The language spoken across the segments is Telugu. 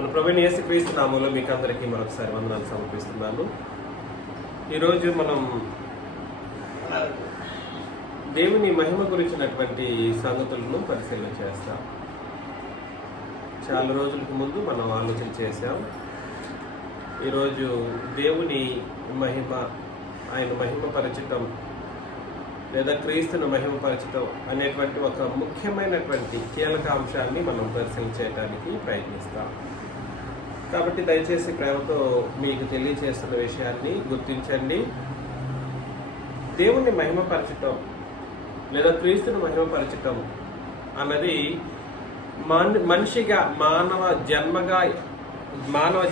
మన ప్రభువైన యేసుక్రీస్తు నామములో మీకు అందరికీ మరొకసారి వందనాలు సమర్పిస్తున్నాను. ఈరోజు మనం దేవుని మహిమ గురించినటువంటి సంగతులను పరిశీలన చేస్తాం. చాలా రోజులకు ముందు మనం ఆలోచన చేశాం. ఈరోజు దేవుని మహిమ, ఆయన మహిమపరచటం లేదా క్రీస్తును మహిమపరచటం అనేటువంటి ఒక ముఖ్యమైనటువంటి కీలక అంశాన్ని మనం పరిశీలన చేయడానికి ప్రయత్నిస్తాం. కాబట్టి దయచేసి ప్రేమతో మీకు తెలియజేస్తున్న విషయాన్ని గుర్తించండి. దేవుణ్ణి మహిమపరచటం లేదా క్రీస్తును మహిమపరచటం అన్నది మనిషిగా మానవ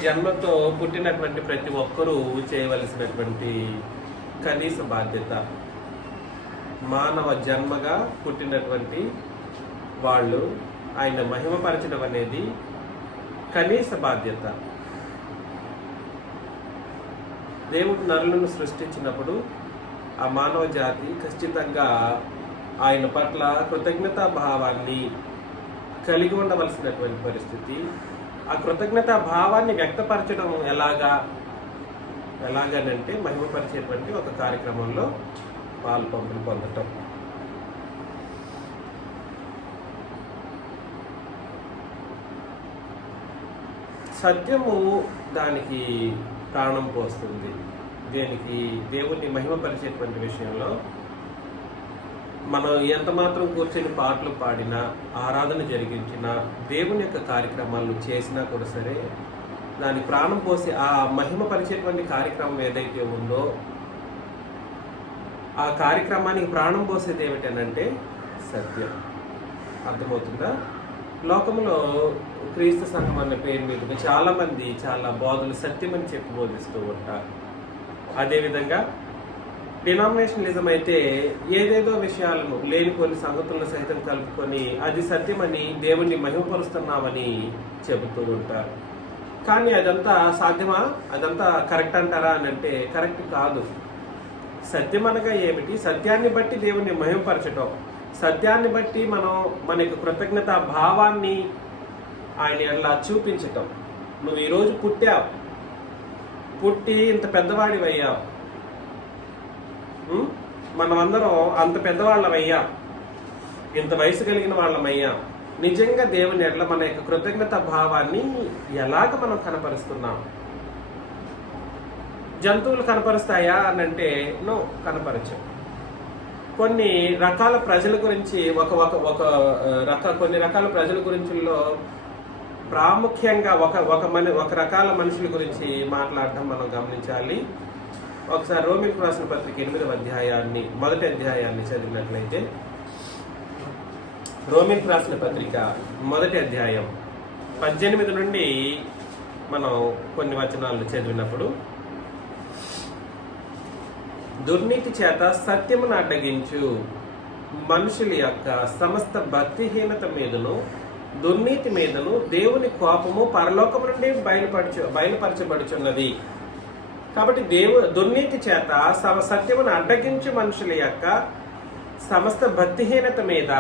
జన్మతో పుట్టినటువంటి ప్రతి ఒక్కరూ చేయవలసినటువంటి కనీస బాధ్యత. మానవ జన్మగా పుట్టినటువంటి వాళ్ళు ఆయన మహిమపరచడం అనేది కనీస బాధ్యత. దేవుడు నరులను సృష్టించినప్పుడు ఆ మానవ జాతి ఖచ్చితంగా ఆయన పట్ల కృతజ్ఞతా భావాన్ని కలిగి ఉండవలసినటువంటి పరిస్థితి. ఆ కృతజ్ఞతా భావాన్ని వ్యక్తపరచడం ఎలాగనంటే మహిమపరిచేటువంటి ఒక కార్యక్రమంలో పాలు పొందటం. సత్యము దానికి ప్రాణం పోస్తుంది. దేవుణ్ణి మహిమపరిచేటువంటి విషయంలో మనం ఎంత మాత్రం కూర్చొని పాటలు పాడినా, ఆరాధన జరిగించినా, దేవుని యొక్క కార్యక్రమాలను చేసినా కూడా సరే, దానికి ప్రాణం పోసి ఆ మహిమపరిచేటువంటి కార్యక్రమం ఏదైతే ఉందో ఆ కార్యక్రమానికి ప్రాణం పోసేది ఏమిటనంటే సత్యం. అర్థమవుతుందా? లోకంలో క్రీస్తు సంఘం అన్న పేరు మీద చాలామంది చాలా బోధలు సత్యమని చెప్పి బోధిస్తూ ఉంటారు. అదేవిధంగా డినామినేషనలిజం అయితే ఏదేదో విషయాలను లేని కొన్ని సంగతులను సైతం కలుపుకొని అది సత్యమని, దేవుణ్ణి మహిమపరుస్తున్నామని చెబుతూ ఉంటారు. కానీ అదంతా సాధ్యమా? అదంతా కరెక్ట్ అంటారా అని అంటే కరెక్ట్ కాదు. సత్యం అనగా ఏమిటి? సత్యాన్ని బట్టి దేవుణ్ణి మహిమపరచటం, సత్యాన్ని బట్టి మనం మన యొక్క కృతజ్ఞత భావాన్ని ఆయన ఎలా చూపించటం. నువ్వు ఈరోజు పుట్టి ఇంత పెద్దవాడివి అయ్యావు, మనమందరం అంత పెద్దవాళ్ళమయ్యాం, ఇంత వయసు కలిగిన వాళ్ళమయ్యాం. నిజంగా దేవుని ఎట్లా మన యొక్క కృతజ్ఞత భావాన్ని ఎలాగ మనం కనపరుస్తున్నాం? జంతువులు కనపరుస్తాయా అని అంటే నో, కనపరచవు. కొన్ని రకాల ప్రజల గురించి కొన్ని రకాల ప్రజల గురించిలో ప్రాముఖ్యంగా ఒక రకాల మనుషుల గురించి మాట్లాడటం మనం గమనించాలి. ఒకసారి రోమిలకు రాసిన పత్రిక 8వ అధ్యాయాన్ని, మొదటి అధ్యాయాన్ని చదివినట్లయితే, రోమిలకు రాసిన పత్రిక మొదటి అధ్యాయం 18 నుండి మనం కొన్ని వచనాలను చదివినప్పుడు, దుర్నీతి చేత సత్యమును అడ్డగించు మనుషుల యొక్క సమస్త భక్తిహీనత మీదను దుర్నీతి మీదను దేవుని కోపము పరలోకము నుండి బయలుపరచబడుచున్నది. కాబట్టి దుర్నీతి చేత సత్యమును అడ్డగించు మనుషుల యొక్క సమస్త భక్తిహీనత మీద,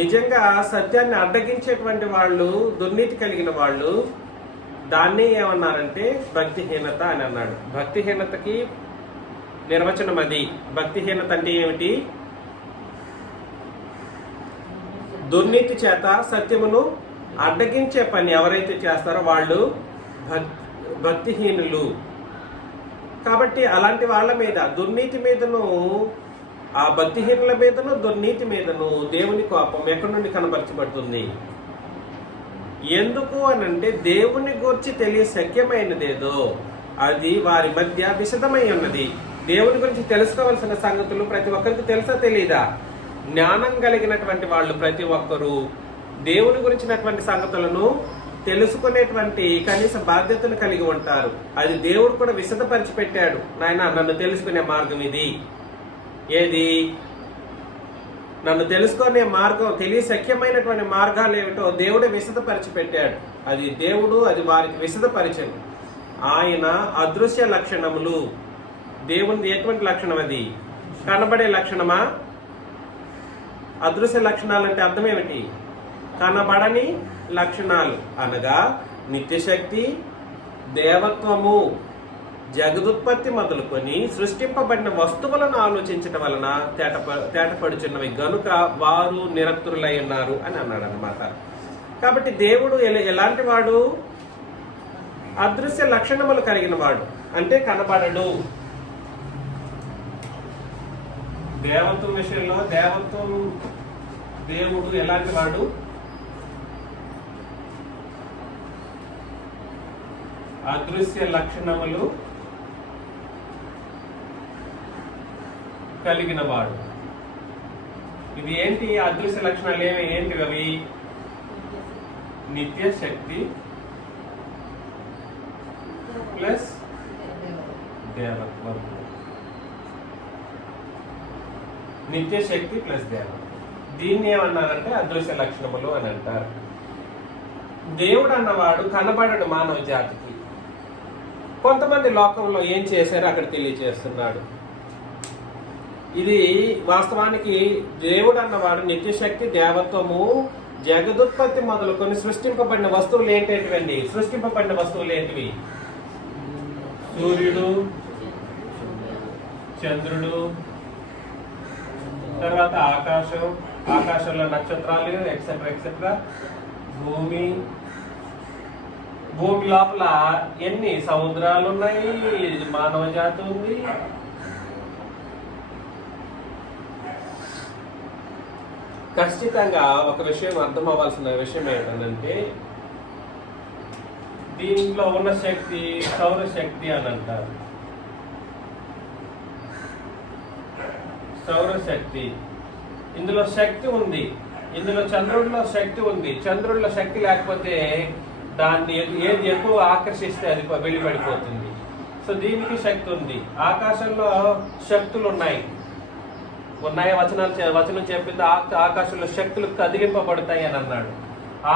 నిజంగా సత్యాన్ని అడ్డగించేటువంటి వాళ్ళు, దుర్నీతి కలిగిన వాళ్ళు, దాన్ని ఏమన్నారంటే భక్తిహీనత అని అన్నాడు. భక్తిహీనతకి నిర్వచనం అది. భక్తిహీనత అంటే ఏమిటి? దుర్నీతి చేత సత్యమును అడ్డగించే పని ఎవరైతే చేస్తారో వాళ్ళు భక్తిహీనులు. కాబట్టి అలాంటి వాళ్ళ మీద, దుర్నీతి మీదను, ఆ భక్తిహీనుల మీదను దుర్నీతి మీదను దేవుని కోపం ఎక్కడి నుండి కనబరచబడుతుంది? ఎందుకు అనంటే దేవుని గురించి శక్యమైనదేదో అది వారి మధ్య విశదమై ఉన్నది. దేవుని గురించి తెలుసుకోవాల్సిన సంగతులు ప్రతి ఒక్కరికి తెలుసా తెలీదా? జ్ఞానం కలిగినటువంటి వాళ్ళు ప్రతి ఒక్కరూ దేవుని గురించినటువంటి సంగతులను తెలుసుకునేటువంటి కనీస బాధ్యతను కలిగి ఉంటారు. అది దేవుడు కూడా విశదపరిచి పెట్టాడు. నాయన, నన్ను తెలుసుకునే మార్గం ఇది. ఏది? నన్ను తెలుసుకునే మార్గం, శక్యమైనటువంటి మార్గాలు ఏమిటో దేవుడే విశదపరిచి పెట్టాడు. అది వారికి విశదపరిచను. ఆయన అదృశ్య లక్షణములు, దేవుని ఎటువంటి లక్షణం? అది కనబడే లక్షణమా? అదృశ్య లక్షణాలంటే అర్థం ఏమిటి? కనబడని లక్షణాలు అనగా నిత్యశక్తి, దేవత్వము, జగదుత్పత్తి మొదలుకొని సృష్టింపబడిన వస్తువులను ఆలోచించటం వలన తేటపడుచున్నవి గనుక వారు నిరక్తులై ఉన్నారు అని అన్నాడు అనమాట. కాబట్టి దేవుడు ఎలాంటి వాడు? అదృశ్య లక్షణములు కలిగిన వాడు, అంటే కనబడడు. దేవత్వం విషయంలో దేవుడు ఎలాంటి వాడు? అదృశ్య లక్షణములు కలిగిన వాడు. ఇది ఏంటి? అదృశ్య లక్షణాలు ఏంటివి అవి? నిత్య శక్తి ప్లస్ దేవత్వం. నిత్య శక్తి ప్లస్ దేవత్వం. దీన్ని ఏమన్నారంటే అదృశ్య లక్షణములు అని అంటారు. దేవుడు అన్నవాడు కనబడడు మానవ జాతికి. కొంతమంది లోకంలో ఏం చేశారో అక్కడ తెలియజేస్తున్నాడు. ఇది వాస్తవానికి దేవుడు అన్నవాడు నిత్యశక్తి, దేవత్వము, జగదుత్పత్తి మొదలుకొని సృష్టింపబడిన వస్తువులు ఏంటండి? సృష్టింపబడిన వస్తువులు ఏంటివి? సూర్యుడు, చంద్రుడు, తర్వాత ఆకాశం, ఆకాశంలో నక్షత్రాలు, ఎక్సెట్రా ఎక్సెట్రా, భూమి లోపల ఎన్ని సముద్రాలు ఉన్నాయి, మానవ జాతి ఉంది. ఖచ్చితంగా ఒక విషయం అర్థం అవ్వాల్సిన విషయం ఏంటంటే దీంట్లో ఉన్న శక్తి సౌరశక్తి అని అంటారు. సౌరశక్తి, ఇందులో శక్తి ఉంది. ఇందులో చంద్రుడిలో శక్తి ఉంది. చంద్రుడిలో శక్తి లేకపోతే దాన్ని ఏది ఎక్కువ ఆకర్షిస్తే అది వెళ్ళిపడిపోతుంది. సో దీనికి శక్తి ఉంది. ఆకాశంలో శక్తులు ఉన్నాయి. వచనం చెప్పింది ఆకాశంలో శక్తులు కదిలింపబడతాయి అని అన్నాడు.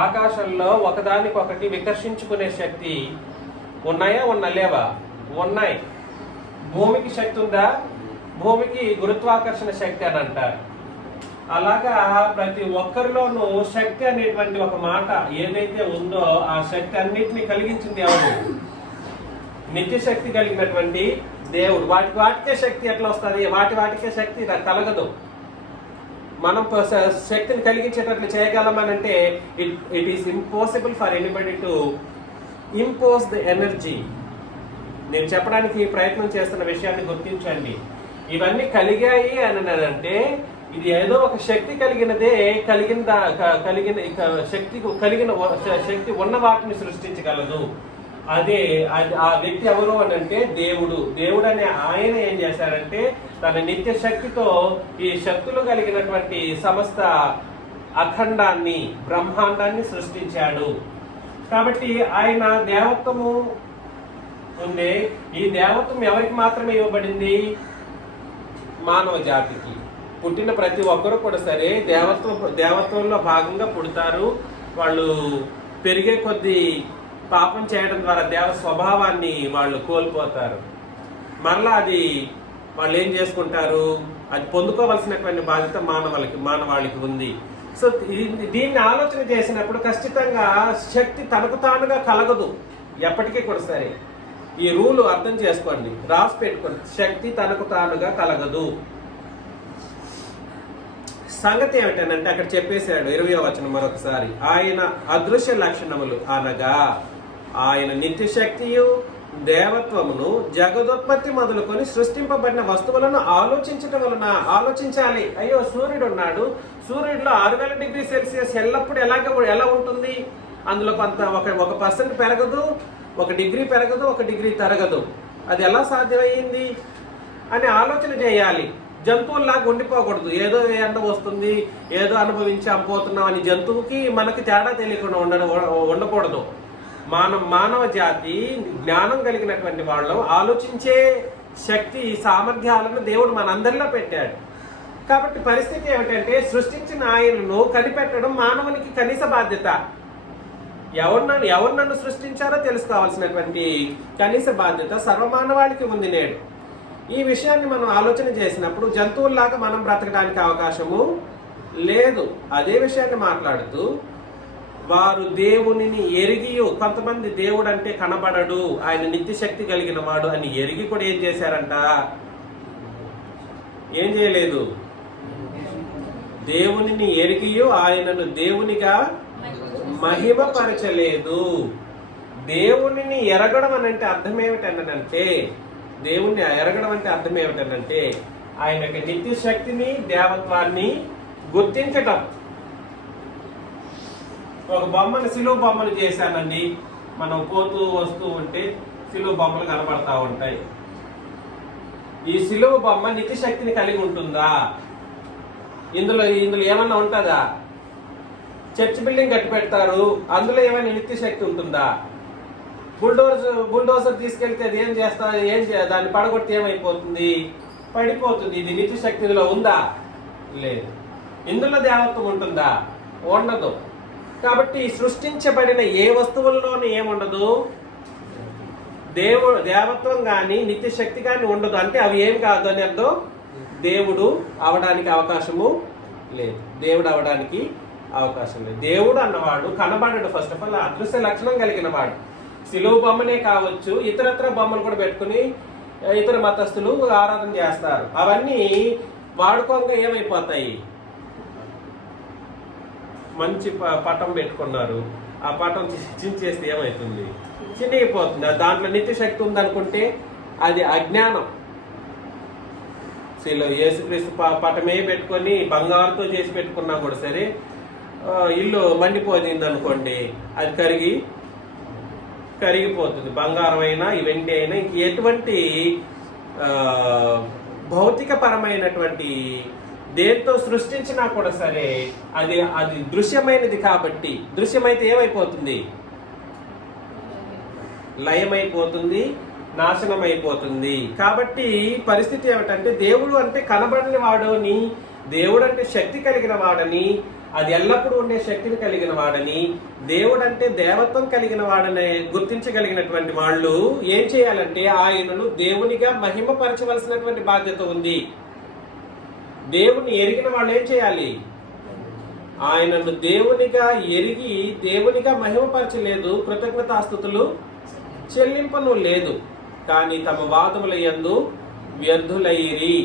ఆకాశంలో ఒకదానికొకటి వికర్షించుకునే శక్తి ఉన్నాయా? లేవా? ఉన్నాయి. భూమికి శక్తి ఉందా? భూమికి గురుత్వాకర్షణ శక్తి అని అంటారు. అలాగా ప్రతి ఒక్కరిలోనూ శక్తి అనేటువంటి ఒక మాట ఏదైతే ఉందో ఆ శక్తి అన్నిటిని కలిగించింది ఎవరు? నిత్య శక్తి కలిగినటువంటి దేవుడు. వాటికే శక్తి ఎట్లా వస్తుంది? వాటికే శక్తి కలగదు. మనం శక్తిని కలిగించేటట్లు చేయగలమనంటే it is impossible for anybody to impose the energy. నేను చెప్పడానికి ప్రయత్నం చేస్తున్న విషయాన్ని గుర్తించండి. ఇవన్నీ కలిగాయి అని అంటే ఇది ఏదో ఒక శక్తి కలిగిన శక్తి ఉన్న వాటిని సృష్టించగలదు. అదే ఆ వ్యక్తి ఎవరు అని అంటే దేవుడు. దేవుడు అనే ఆయన ఏం చేశారంటే తన నిత్య శక్తితో ఈ శక్తులు కలిగినటువంటి సమస్త అఖండాన్ని, బ్రహ్మాండాన్ని సృష్టించాడు. కాబట్టి ఆయన దేవత్వము ఉంది. ఈ దేవత్వం ఎవరికి మాత్రమే ఇవ్వబడింది? మానవ జాతికి. పుట్టిన ప్రతి ఒక్కరు కూడా సరే దేవత్వంలో భాగంగా పుడతారు. వాళ్ళు పెరిగే కొద్దీ పాపం చేయడం ద్వారా దేవ స్వభావాన్ని వాళ్ళు కోల్పోతారు. మరలా అది వాళ్ళు ఏం చేసుకుంటారు? అది పొందుకోవాల్సినటువంటి బాధ్యత మానవాళికి ఉంది. సో దీన్ని ఆలోచన చేసినప్పుడు ఖచ్చితంగా శక్తి తనకు తానుగా కలగదు ఎప్పటికీ కూడా సరే. ఈ రూల్ అర్థం చేసుకోండి, రాసి పెట్టుకోండి. శక్తి తనకు తానుగా కలగదు. సంగతి ఏమిటంటే అక్కడ చెప్పేశాడు 20వ వచనం మరొకసారి. ఆయన అదృశ్య లక్షణములు అనగా ఆయన నిత్య శక్తియు, దేవత్వమును, జగదోత్పత్తి మొదలుకొని సృష్టింపబడిన వస్తువులను ఆలోచించటం వలన. ఆలోచించాలి. అయ్యో సూర్యుడు ఉన్నాడు, సూర్యుడిలో 6000 డిగ్రీ సెల్సియస్ ఎల్లప్పుడు ఎలా ఉంటుంది? అందులో కొంత 1% పెరగదు, 1 డిగ్రీ పెరగదు, 1 డిగ్రీ తరగదు. అది ఎలా సాధ్యమయ్యింది అని ఆలోచన చేయాలి. జంతువుల్లాగా ఉండిపోకూడదు. ఏదో ఎండ వస్తుంది, ఏదో అనుభవించి అమ్ముపోతున్నాం అని జంతువుకి మనకి తేడా తెలియకుండా ఉండకూడదు. మానవ జాతి జ్ఞానం కలిగినటువంటి వాళ్ళు, ఆలోచించే శక్తి, సామర్థ్యాలను దేవుడు మనందరిలో పెట్టాడు. కాబట్టి పరిస్థితి ఏమిటంటే సృష్టించిన ఆయనను కనిపెట్టడం మానవునికి కనీస బాధ్యత. ఎవరు నన్ను సృష్టించారో తెలుసుకోవాల్సినటువంటి కనీస బాధ్యత సర్వమానవాళికి ఉంది నేడు. ఈ విషయాన్ని మనం ఆలోచన చేసినప్పుడు జంతువుల్లాగా మనం బ్రతకడానికి అవకాశము లేదు. అదే విషయాన్ని మాట్లాడుతూ వారు దేవునిని ఎరిగి, కొంతమంది దేవుడు అంటే కనబడడు, ఆయన నిత్య శక్తి కలిగిన వాడు అని ఎరిగి కూడా ఏం చేశారంట? ఏం చేయలేదు. దేవునిని ఎరిగి ఆయనను దేవునిగా మహిమపరచలేదు. దేవునిని ఎరగడం అని అంటే అర్థం ఏమిటనంటే, దేవుణ్ణి ఎరగడం అంటే అర్థం ఏమిటనంటే ఆయన యొక్క నిత్య శక్తిని, దేవత్వాన్ని గుర్తించటం. ఒక బొమ్మను, సిలువ బొమ్మను చేశానండి, మనం పోతూ వస్తూ ఉంటే సిలువ బొమ్మలు కనబడతా ఉంటాయి. ఈ సిలువ బొమ్మ నిత్య శక్తిని కలిగి ఉంటుందా? ఇందులో ఏమన్నా ఉంటుందా? చర్చ్ బిల్డింగ్ కట్టి పెడతారు, అందులో ఏమైనా నిత్య శక్తి ఉంటుందా? బుల్డోజర్ తీసుకెళ్తే అది దాన్ని పడగొట్టి ఏమైపోతుంది? పడిపోతుంది. ఇది నిత్య శక్తి ఇందులో ఉందా? లేదు. ఇందులో దేవత్వం ఉంటుందా? ఉండదు. కాబట్టి సృష్టించబడిన ఏ వస్తువుల్లోనూ ఏముండదు? దేవత్వం కానీ నిత్య శక్తి కానీ ఉండదు. అంటే అవి ఏం కాదు అని అర్థం. దేవుడు అవడానికి అవకాశము లేదు. దేవుడు అవడానికి అవకాశం లేదు. దేవుడు అన్నవాడు కనబడడు. ఫస్ట్ ఆఫ్ ఆల్ అదృశ్య లక్షణం కలిగిన వాడు. సిలువ బొమ్మనే కావచ్చు, ఇతరత్ర బొమ్మలు కూడా పెట్టుకుని ఇతర మతస్థులు ఆరాధన చేస్తారు. అవన్నీ వాడుకోగా ఏమైపోతాయి? మంచి పటం పెట్టుకున్నారు, ఆ పటం చించేస్తే ఏమవుతుంది? చిన్నగిపోతుంది. దాంట్లో నిత్య శక్తి ఉందనుకుంటే అది అజ్ఞానం. యేసుక్రీస్తు పటమే పెట్టుకొని బంగారంతో చేసి పెట్టుకున్నా కూడా సరే, ఇల్లు మండిపోయింది అనుకోండి, అది కరిగిపోతుంది. బంగారం అయినా ఇవన్నీ అయినా ఇంక ఎటువంటి భౌతిక పరమైనటువంటి దేంతో సృష్టించినా కూడా సరే అది దృశ్యమైనది. కాబట్టి దృశ్యమైతే ఏమైపోతుంది? లయమైపోతుంది, నాశనం అయిపోతుంది. కాబట్టి పరిస్థితి ఏమిటంటే, దేవుడు అంటే కనబడని వాడని, దేవుడు అంటే శక్తి కలిగిన వాడని, అది ఎల్లప్పుడూ ఉండే శక్తిని కలిగిన వాడని, దేవుడు అంటే దేవత్వం కలిగిన వాడని గుర్తించగలిగినటువంటి వాళ్ళు ఏం చేయాలంటే ఆయనను దేవునిగా మహిమపరచవలసినటువంటి బాధ్యత ఉంది. దేవుని ఎరిగిన వాళ్ళు ఏం చేయాలి? ఆయనను దేవునిగా ఎరిగి దేవునిగా మహిమపరచలేదు, కృతజ్ఞతాస్తుతులు చెల్లింపను లేదు, కానీ తమ వాదముల యందు వ్యర్థులైరి.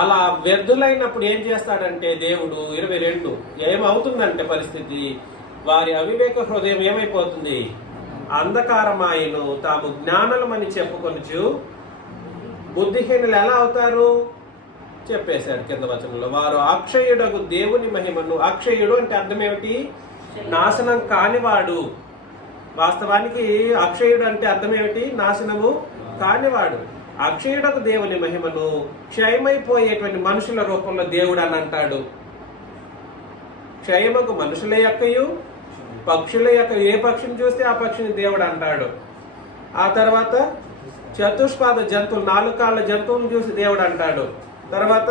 అలా వ్యర్థులైనప్పుడు ఏం చేస్తాడంటే దేవుడు 22 ఏమవుతుందంటే పరిస్థితి, వారి అవివేక హృదయం ఏమైపోతుంది? అంధకారమాయను, తాము జ్ఞానులమని చెప్పుకొనుచు బుద్ధిహీనులు ఎలా అవుతారు? చెప్పేశాడు కింద వచనంలో. వారు అక్షయుడగు దేవుని మహిమను, అక్షయుడు అంటే అర్థం ఏమిటి? నాశనం కానివాడు. వాస్తవానికి అక్షయుడు అంటే అర్థం ఏమిటి? నాశనము కానివాడు. అక్షయుడకు దేవుని మహిమను క్షయమైపోయేటువంటి మనుషుల రూపంలో దేవుడు అని అంటాడు. క్షయమకు మనుషుల యొక్కయు పక్షుల యొక్క ఏ పక్షిని చూస్తే ఆ పక్షిని దేవుడు అంటాడు. ఆ తర్వాత చతుష్పాద జంతువులు, 4 కాళ్ళ జంతువులను చూసి దేవుడు అంటాడు. తర్వాత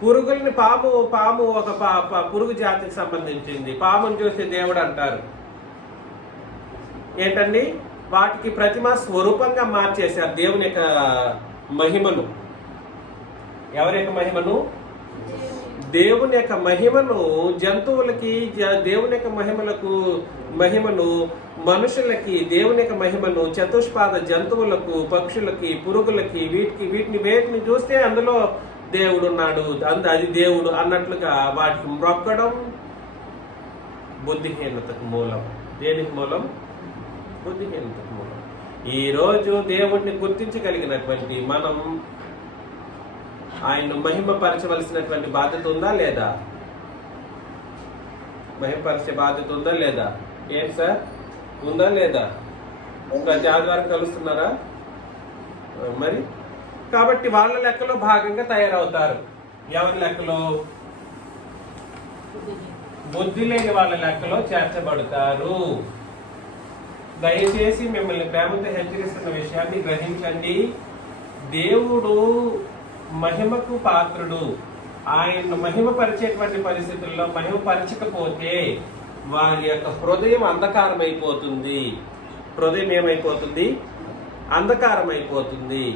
పురుగుల్ని, పాము ఒక పురుగు జాతికి సంబంధించింది, పాముని చూసి దేవుడు అంటారు. ఏంటండి? వాటికి ప్రతిమ స్వరూపంగా మార్చేశారు దేవుని యొక్క మహిమను. ఎవరి యొక్క మహిమను? దేవుని యొక్క మహిమను జంతువులకి, దేవుని యొక్క మహిమను మనుషులకి, దేవుని యొక్క మహిమను చతుష్పాద జంతువులకు, పక్షులకి, పురుగులకి, వీటిని చూస్తే అందులో దేవుడు ఉన్నాడు, అది దేవుడు అన్నట్లుగా వాటికి మొక్కడం బుద్ధిహీనతకు మూలం. దేనికి మూలం? బుద్ధిహీనతకు మూలం. ఈరోజు దేవుడిని గుర్తించగలిగినటువంటి మనం ఆయన్ను మహిమపరచవలసినటువంటి బాధ్యత ఉందా లేదా? మహిమపరిచే బాధ్యత ఉందా లేదా? ఏంటి సార్, ఉందా లేదా? ప్రతి ఆదివారం కలుస్తున్నారా మరి? కాబట్టి వాళ్ళ లెక్కలో భాగంగా తయారవుతారు. ఎవరి లెక్కలో? బుద్ధి లేని వాళ్ళ లెక్కలో చేర్చబడతారు. దయచేసి మిమ్మల్ని ప్రేమతో హెచ్చరిస్తున్న విషయాన్ని గ్రహించండి. దేవుడు మహిమకు పాత్రుడు. ఆయన్ను మహిమపరిచేటువంటి పరిస్థితుల్లో మహిమపరచకపోతే వారి యొక్క హృదయం అంధకారం అయిపోతుంది. హృదయం ఏమైపోతుంది? అంధకారం అయిపోతుంది.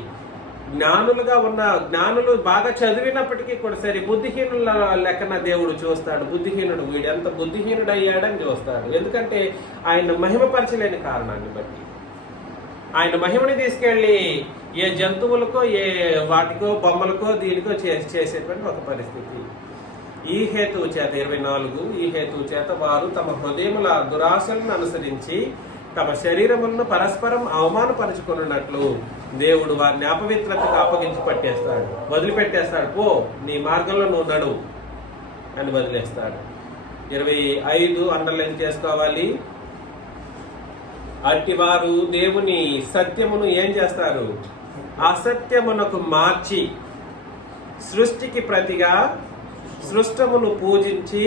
జ్ఞానులుగా ఉన్న జ్ఞానులు బాగా చదివినప్పటికీ కూడా సరే బుద్ధిహీనుల లెక్కన దేవుడు చూస్తాడు. బుద్ధిహీనుడు వీడు ఎంత బుద్ధిహీనుడు అయ్యాడని చూస్తాడు. ఎందుకంటే ఆయన మహిమపరచలేని కారణాన్ని బట్టి. ఆయన మహిమని తీసుకెళ్ళి ఏ జంతువులకో ఏ వాటికో బొమ్మలకో దీనికో చేసేటువంటి ఒక పరిస్థితి. ఈ హేతువు చేత 24 ఈ హేతువు చేత వారు తమ హృదయముల దురాశలను అనుసరించి తమ శరీరములను పరస్పరం అవమానపరుచుకున్నట్లు దేవుడు వారిని అపవిత్రతకు అప్పగించి పట్టేస్తాడు, వదిలిపెట్టేస్తాడు. పో, నీ మార్గంలో నువ్వు నడువు అని వదిలేస్తాడు. 25 అండర్లైన్ చేసుకోవాలి. అట్టి వారు దేవుని సత్యమును ఏం చేస్తారు? అసత్యమునకు మార్చి సృష్టికి ప్రతిగా సృష్టమును పూజించి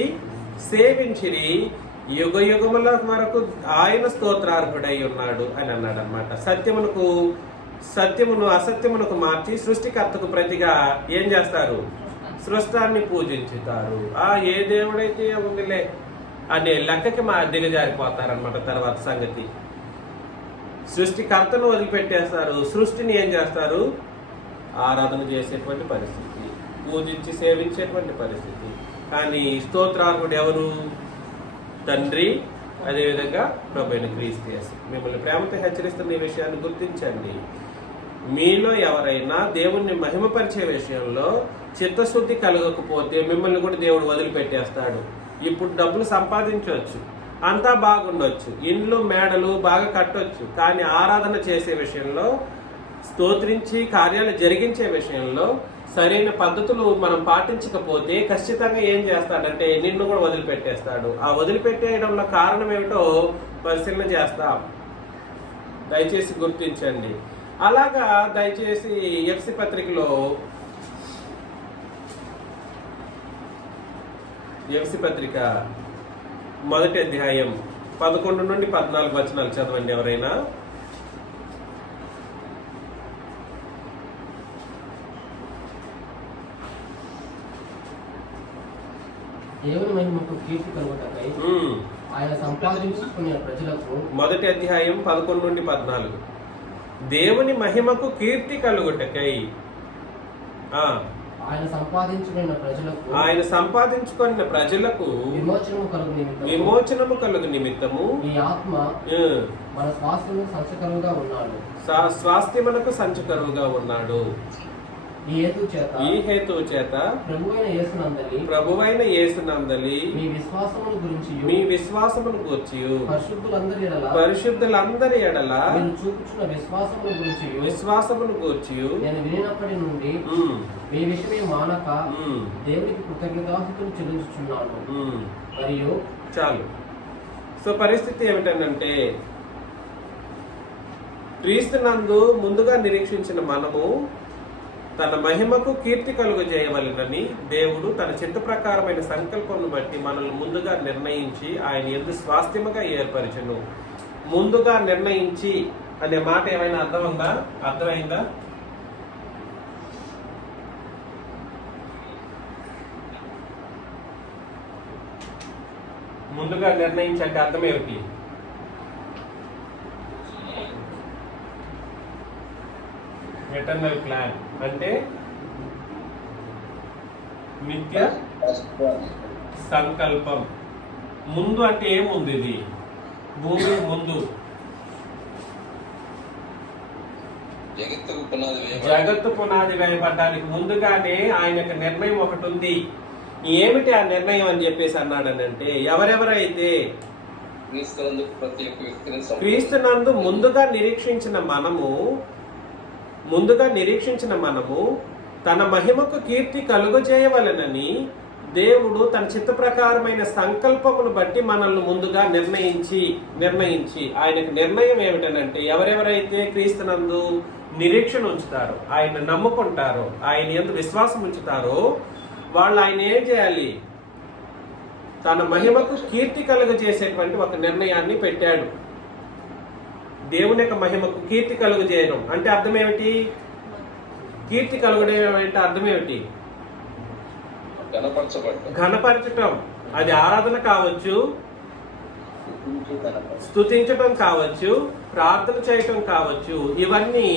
సేవించిరి, యుగ యుగముల వరకు ఆయన స్తోత్రార్హుడై ఉన్నాడు అని అన్నాడు అనమాట. సత్యమును అసత్యమునకు మార్చి సృష్టికర్తకు ప్రతిగా ఏం చేస్తారు? సృష్టాన్ని పూజించుతారు. ఏ దేవుడైతే ఉందిలే అనే లెక్కకి దిగజారిపోతారనమాట. తర్వాత సంగతి సృష్టికర్తను వదిలిపెట్టేస్తారు, సృష్టిని ఏం చేస్తారు? ఆరాధన చేసేటువంటి పరిస్థితి, పూజించి సేవించేటువంటి పరిస్థితి. కానీ స్తోత్రార్హుడు ఎవరు? తండ్రి, అదేవిధంగా ప్రభువైన క్రీస్తు యేసు. మిమ్మల్ని ప్రేమతో హెచ్చరిస్తున్న ఈ విషయాన్ని గుర్తించండి. మీలో ఎవరైనా దేవుణ్ణి మహిమపరిచే విషయంలో చిత్తశుద్ధి కలగకపోతే మిమ్మల్ని కూడా దేవుడు వదిలిపెట్టేస్తాడు. ఇప్పుడు డబ్బులు సంపాదించవచ్చు, అంతా బాగుండొచ్చు, ఇండ్లు మేడలు బాగా కట్టొచ్చు, కానీ ఆరాధన చేసే విషయంలో, స్తోత్రించి కార్యాలు జరిగించే విషయంలో సరైన పద్ధతులు మనం పాటించకపోతే ఖచ్చితంగా ఏం చేస్తాడంటే నిన్ను కూడా వదిలిపెట్టేస్తాడు. ఆ వదిలిపెట్టేయడంలో కారణం ఏమిటో పరిశీలన చేస్తాం. దయచేసి గుర్తించండి. అలాగా దయచేసి ఎఫ్సి పత్రికలో ఎఫ్సి పత్రిక 1వ అధ్యాయం 11 నుండి 14 వచనాలు చదవండి ఎవరైనా. దేవుని మహిమకు కీర్తి కలుగుటకై ఆయన సంపాదించుకునే ప్రజలకు 1వ అధ్యాయం 11 నుండి 14. దేవుని మహిమకు కీర్తి కలుగుటకై ఆయన సంపాదించుకున్న ప్రజలకు విమోచనము కలుగు నిమిత్తము ఈ ఆత్మ మన స్వాస్థ్యమునకు సంచకరువుగా ఉన్నాడు. ఈ హేతువు చేత ప్రభువైన యేసునందలి మీ విశ్వాసమును గూర్చి పరిశుద్ధులందరి ఎడల విశ్వాసమును గూర్చి నేను వినినప్పటి నుండి మీ విషయమే మానక దేవునికి కృతజ్ఞతాస్తుతులు చెల్లించుచున్నాను. మరియు చాలు. సో పరిస్థితి ఏమిటంటే క్రీస్తునందు ముందుగా నిరీక్షించిన మనము తన మహిమకు కీర్తి కలుగజేయవలెనని దేవుడు తన చిత్త ప్రకారమైన సంకల్పమును బట్టి మనల్ని ముందుగా నిర్ణయించి ఆయన యందు స్వాస్థ్యముగా ఏర్పరచును. ముందుగా నిర్ణయించి అనే మాట ఏమైనా అర్థమైందా? ముందుగా నిర్ణయించే అర్థం ఏమిటి? ఎటర్నల్ ప్లాన్ అంటే నిత్య సంకల్పం. ముందు అంటే ఏముంది? ఇది భూమి ముందు జగత్తు పునాది వేయబడ్డానికి ముందుగానే ఆయన యొక్క నిర్ణయం ఒకటి ఉంది. ఏమిటి ఆ నిర్ణయం అని చెప్పేసి అన్నాడనంటే ఎవరెవరైతే క్రీస్తునందు ముందుగా నిరీక్షించిన మనము తన మహిమకు కీర్తి కలుగజేయవలెనని దేవుడు తన చిత్త ప్రకారమైన సంకల్పమును బట్టి మనల్ని ముందుగా నిర్ణయించి ఆయనకు నిర్ణయం ఏమిటనంటే ఎవరెవరైతే క్రీస్తునందు నిరీక్షణ ఉంచుతారో, ఆయన నమ్ముకుంటారో, ఆయన యందు విశ్వాసం ఉంచుతారో వాళ్ళు ఆయన ఏం చేయాలి? తన మహిమకు కీర్తి కలుగజేసేటువంటి ఒక నిర్ణయాన్ని పెట్టాడు. దేవుని యొక్క మహిమకు కీర్తి కలుగజేయడం అంటే అర్థం ఏమిటి? కీర్తి కలుగడం అంటే అర్థం ఏమిటి? ఘనపరచటం. అది ఆరాధన కావచ్చు, స్తుతించటం కావచ్చు, ప్రార్థన చేయటం కావచ్చు. ఇవన్నీ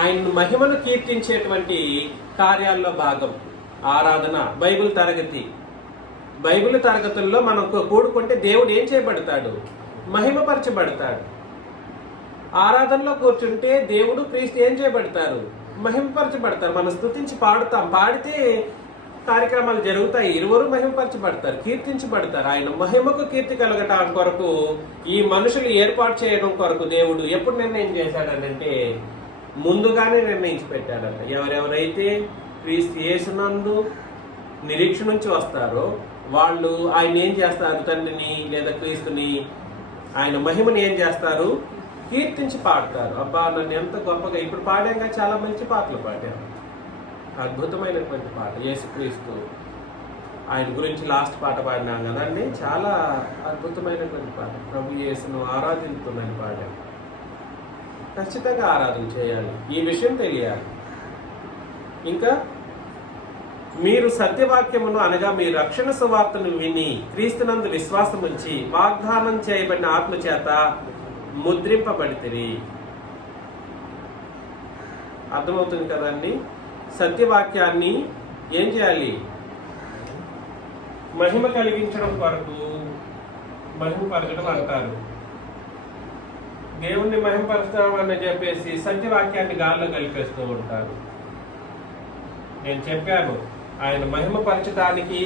ఆయన మహిమను కీర్తించేటువంటి కార్యాల్లో భాగం ఆరాధన. బైబిల్ తరగతుల్లో మనం కూడుకుంటే దేవుడు ఏం చేయబడతాడు? మహిమపరచబడతాడు. ఆరాధనలో కూర్చుంటే దేవుడు క్రీస్తు ఏం చేయబడతారు? మహిమపరచబడతారు. మనం స్తుతించి పాడితే కార్యక్రమాలు జరుగుతాయి. ఇరువురు మహిమపరచబడతారు, కీర్తించబడతారు. ఆయన మహిమకు కీర్తి కలగటం కొరకు ఈ మనుషులు ఏర్పాటు చేయడం కొరకు దేవుడు ఎప్పుడు నిర్ణయం చేశాడనంటే ముందుగానే నిర్ణయించి పెట్టాడంట. ఎవరెవరైతే క్రీస్తు యేసునందు నిరీక్షణ నుంచి వస్తారో వాళ్ళు ఆయన ఏం చేస్తారు? తండ్రిని లేదా క్రీస్తుని, ఆయన మహిమని ఏం చేస్తారు? కీర్తించి పాడతారు. అబ్బా నన్ను ఎంత గొప్పగా ఇప్పుడు పాడాక చాలా మంచి పాటలు పాడారు. అద్భుతమైనటువంటి పాట యేసుక్రీస్తు ఆయన గురించి లాస్ట్ పాట పాడినాం కదండి, చాలా అద్భుతమైనటువంటి పాట. ప్రభు యేసును ఆరాధించుతుందని పాడాం. ఖచ్చితంగా ఆరాధన చేయాలి, ఈ విషయం తెలియాలి. ఇంకా మీరు సత్యవాక్యమును అనగా మీ రక్షణ సువార్తను విని క్రీస్తునందు విశ్వాసం ఉంచి వాగ్దానం చేయబడిన ఆత్మ చేత ముద్రింపబడితిరి. అర్థమవుతుంది కదండి? సత్యవాక్యాన్ని ఏం చేయాలి? మహిమ కలిగించడం కొరకు మహిమపరచడం అంటారు. దేవుణ్ణి మహిమపరచడం అని చెప్పేసి సత్యవాక్యాన్ని గాల్లో కలిపేస్తూ ఉంటారు. నేను చెప్పాను, ఆయన మహిమపరచడానికి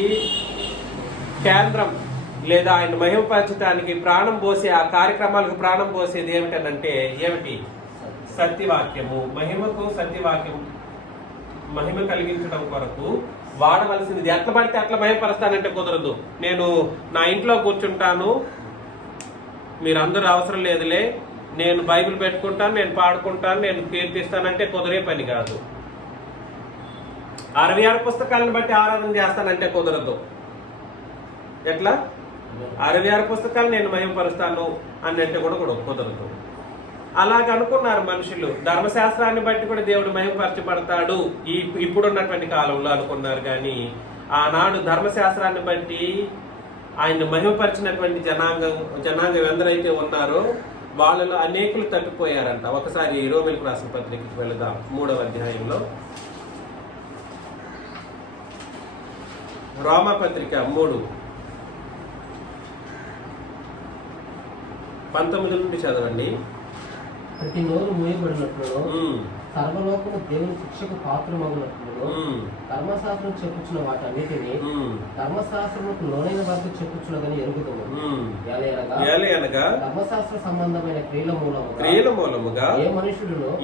కేంద్రం లేదా ఆయన మహిమపరచడానికి ప్రాణం పోసే ఆ కార్యక్రమాలకు ప్రాణం పోసేది ఏమిటనంటే ఏమిటి? సత్యవాక్యము. మహిమకు సత్యవాక్యం మహిమ కలిగించడం కొరకు వాడవలసింది. ఎట్లా పడితే అట్లా మహిమపరుస్తానంటే కుదరదు. నేను నా ఇంట్లో కూర్చుంటాను, మీరందరూ అవసరం లేదులే, నేను బైబిల్ పెట్టుకుంటాను, నేను పాడుకుంటాను, నేను కీర్తిస్తానంటే కుదిరే పని కాదు. 66 పుస్తకాలను బట్టి ఆరాధన చేస్తానంటే కుదరదు. ఎట్లా? 66 పుస్తకాలు నేను మహిమపరుస్తాను అన్నంటే కూడా కుదరదు. అలాగనుకున్నారు మనుషులు. ధర్మశాస్త్రాన్ని బట్టి కూడా దేవుడు మహిమపరచబడతాడు ఇప్పుడున్నటువంటి కాలంలో అనుకున్నారు. కానీ ఆనాడు ధర్మశాస్త్రాన్ని బట్టి ఆయన మహిమపరిచినటువంటి జనాంగం ఎందరైతే ఉన్నారో వాళ్ళలో అనేకులు తప్పిపోయారంట. ఒకసారి రోమీయులకు రాసిన పత్రికకి వెళదాం. 3వ అధ్యాయంలో రోమాపత్రిక 3:19 నుండి చదవండి. ప్రతి నోరు మూయబడినట్లు సర్వలోకము దేవుని శిక్షకు పాత్రమగునట్లు ధర్మశాస్త్రం చెప్పుచున్న వాటన్నిటిని ధర్మశాస్త్రముకు లోనైన వారికి చెప్పుచున్నదని ఎరుగుతాము. ధర్మశాస్త్ర సంబంధమైన క్రియల మూలముగా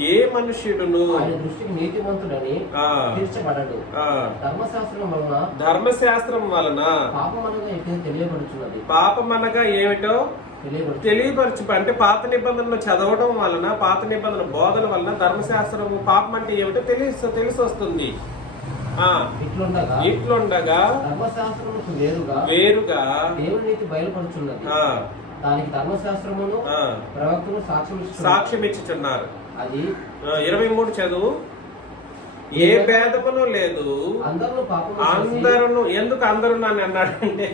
ఏ మనుష్యుడును ఆయన దృష్టికి నీతిమంతుడని తీర్చబడడు. ధర్మశాస్త్రం వలన పాపమనగా ఎప్పుడు తెలియబడుచున్నది. పాపమనగా ఏమిటో తెలియపరచు. అంటే పాత నిబంధనలు చదవడం వలన, పాత నిబంధన బోధన వలన ధర్మశాస్త్రం పాపం అంటే ఏమిటో తెలిసి వస్తుంది. ఇట్లుండగా ధర్మశాస్త్రముకు వేరుగా దేవుని నీతి బయలుపడుచున్నది. దానికి ధర్మశాస్త్రమును ప్రవక్తలు సాక్ష్యం ఇచ్చుచున్నారు. అది 23 చదువు. ఏ భేదమును లేదు, అందరూ. ఎందుకు అందరూ అని అన్నాడంటే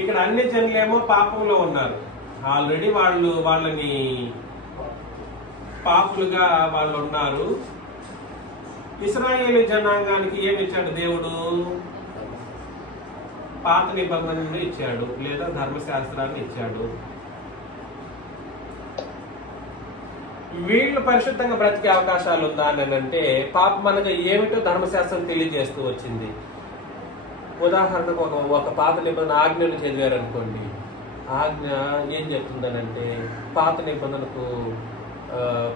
ఇక్కడ అన్ని జనులేమో పాపంలో ఉన్నారు. ఆల్రెడీ వాళ్ళని పాపులుగా వాళ్ళు ఉన్నారు. ఇశ్రాయేలు జనాంగానికి ఏమి ఇచ్చాడు దేవుడు? పాత నిబంధనలు ఇచ్చాడు, లేదా ధర్మశాస్త్రాన్ని ఇచ్చాడు. వీళ్ళు పరిశుద్ధంగా బ్రతికే అవకాశాలు ఉందా అని అంటే పాపం అనగా ఏమిటో ధర్మశాస్త్రం తెలియజేస్తూ వచ్చింది. ఉదాహరణకు ఒక పాత నిబంధన ఆజ్ఞను చదివారు అనుకోండి. ఆజ్ఞ ఏం చెప్తుందనంటే పాత నిబంధనకు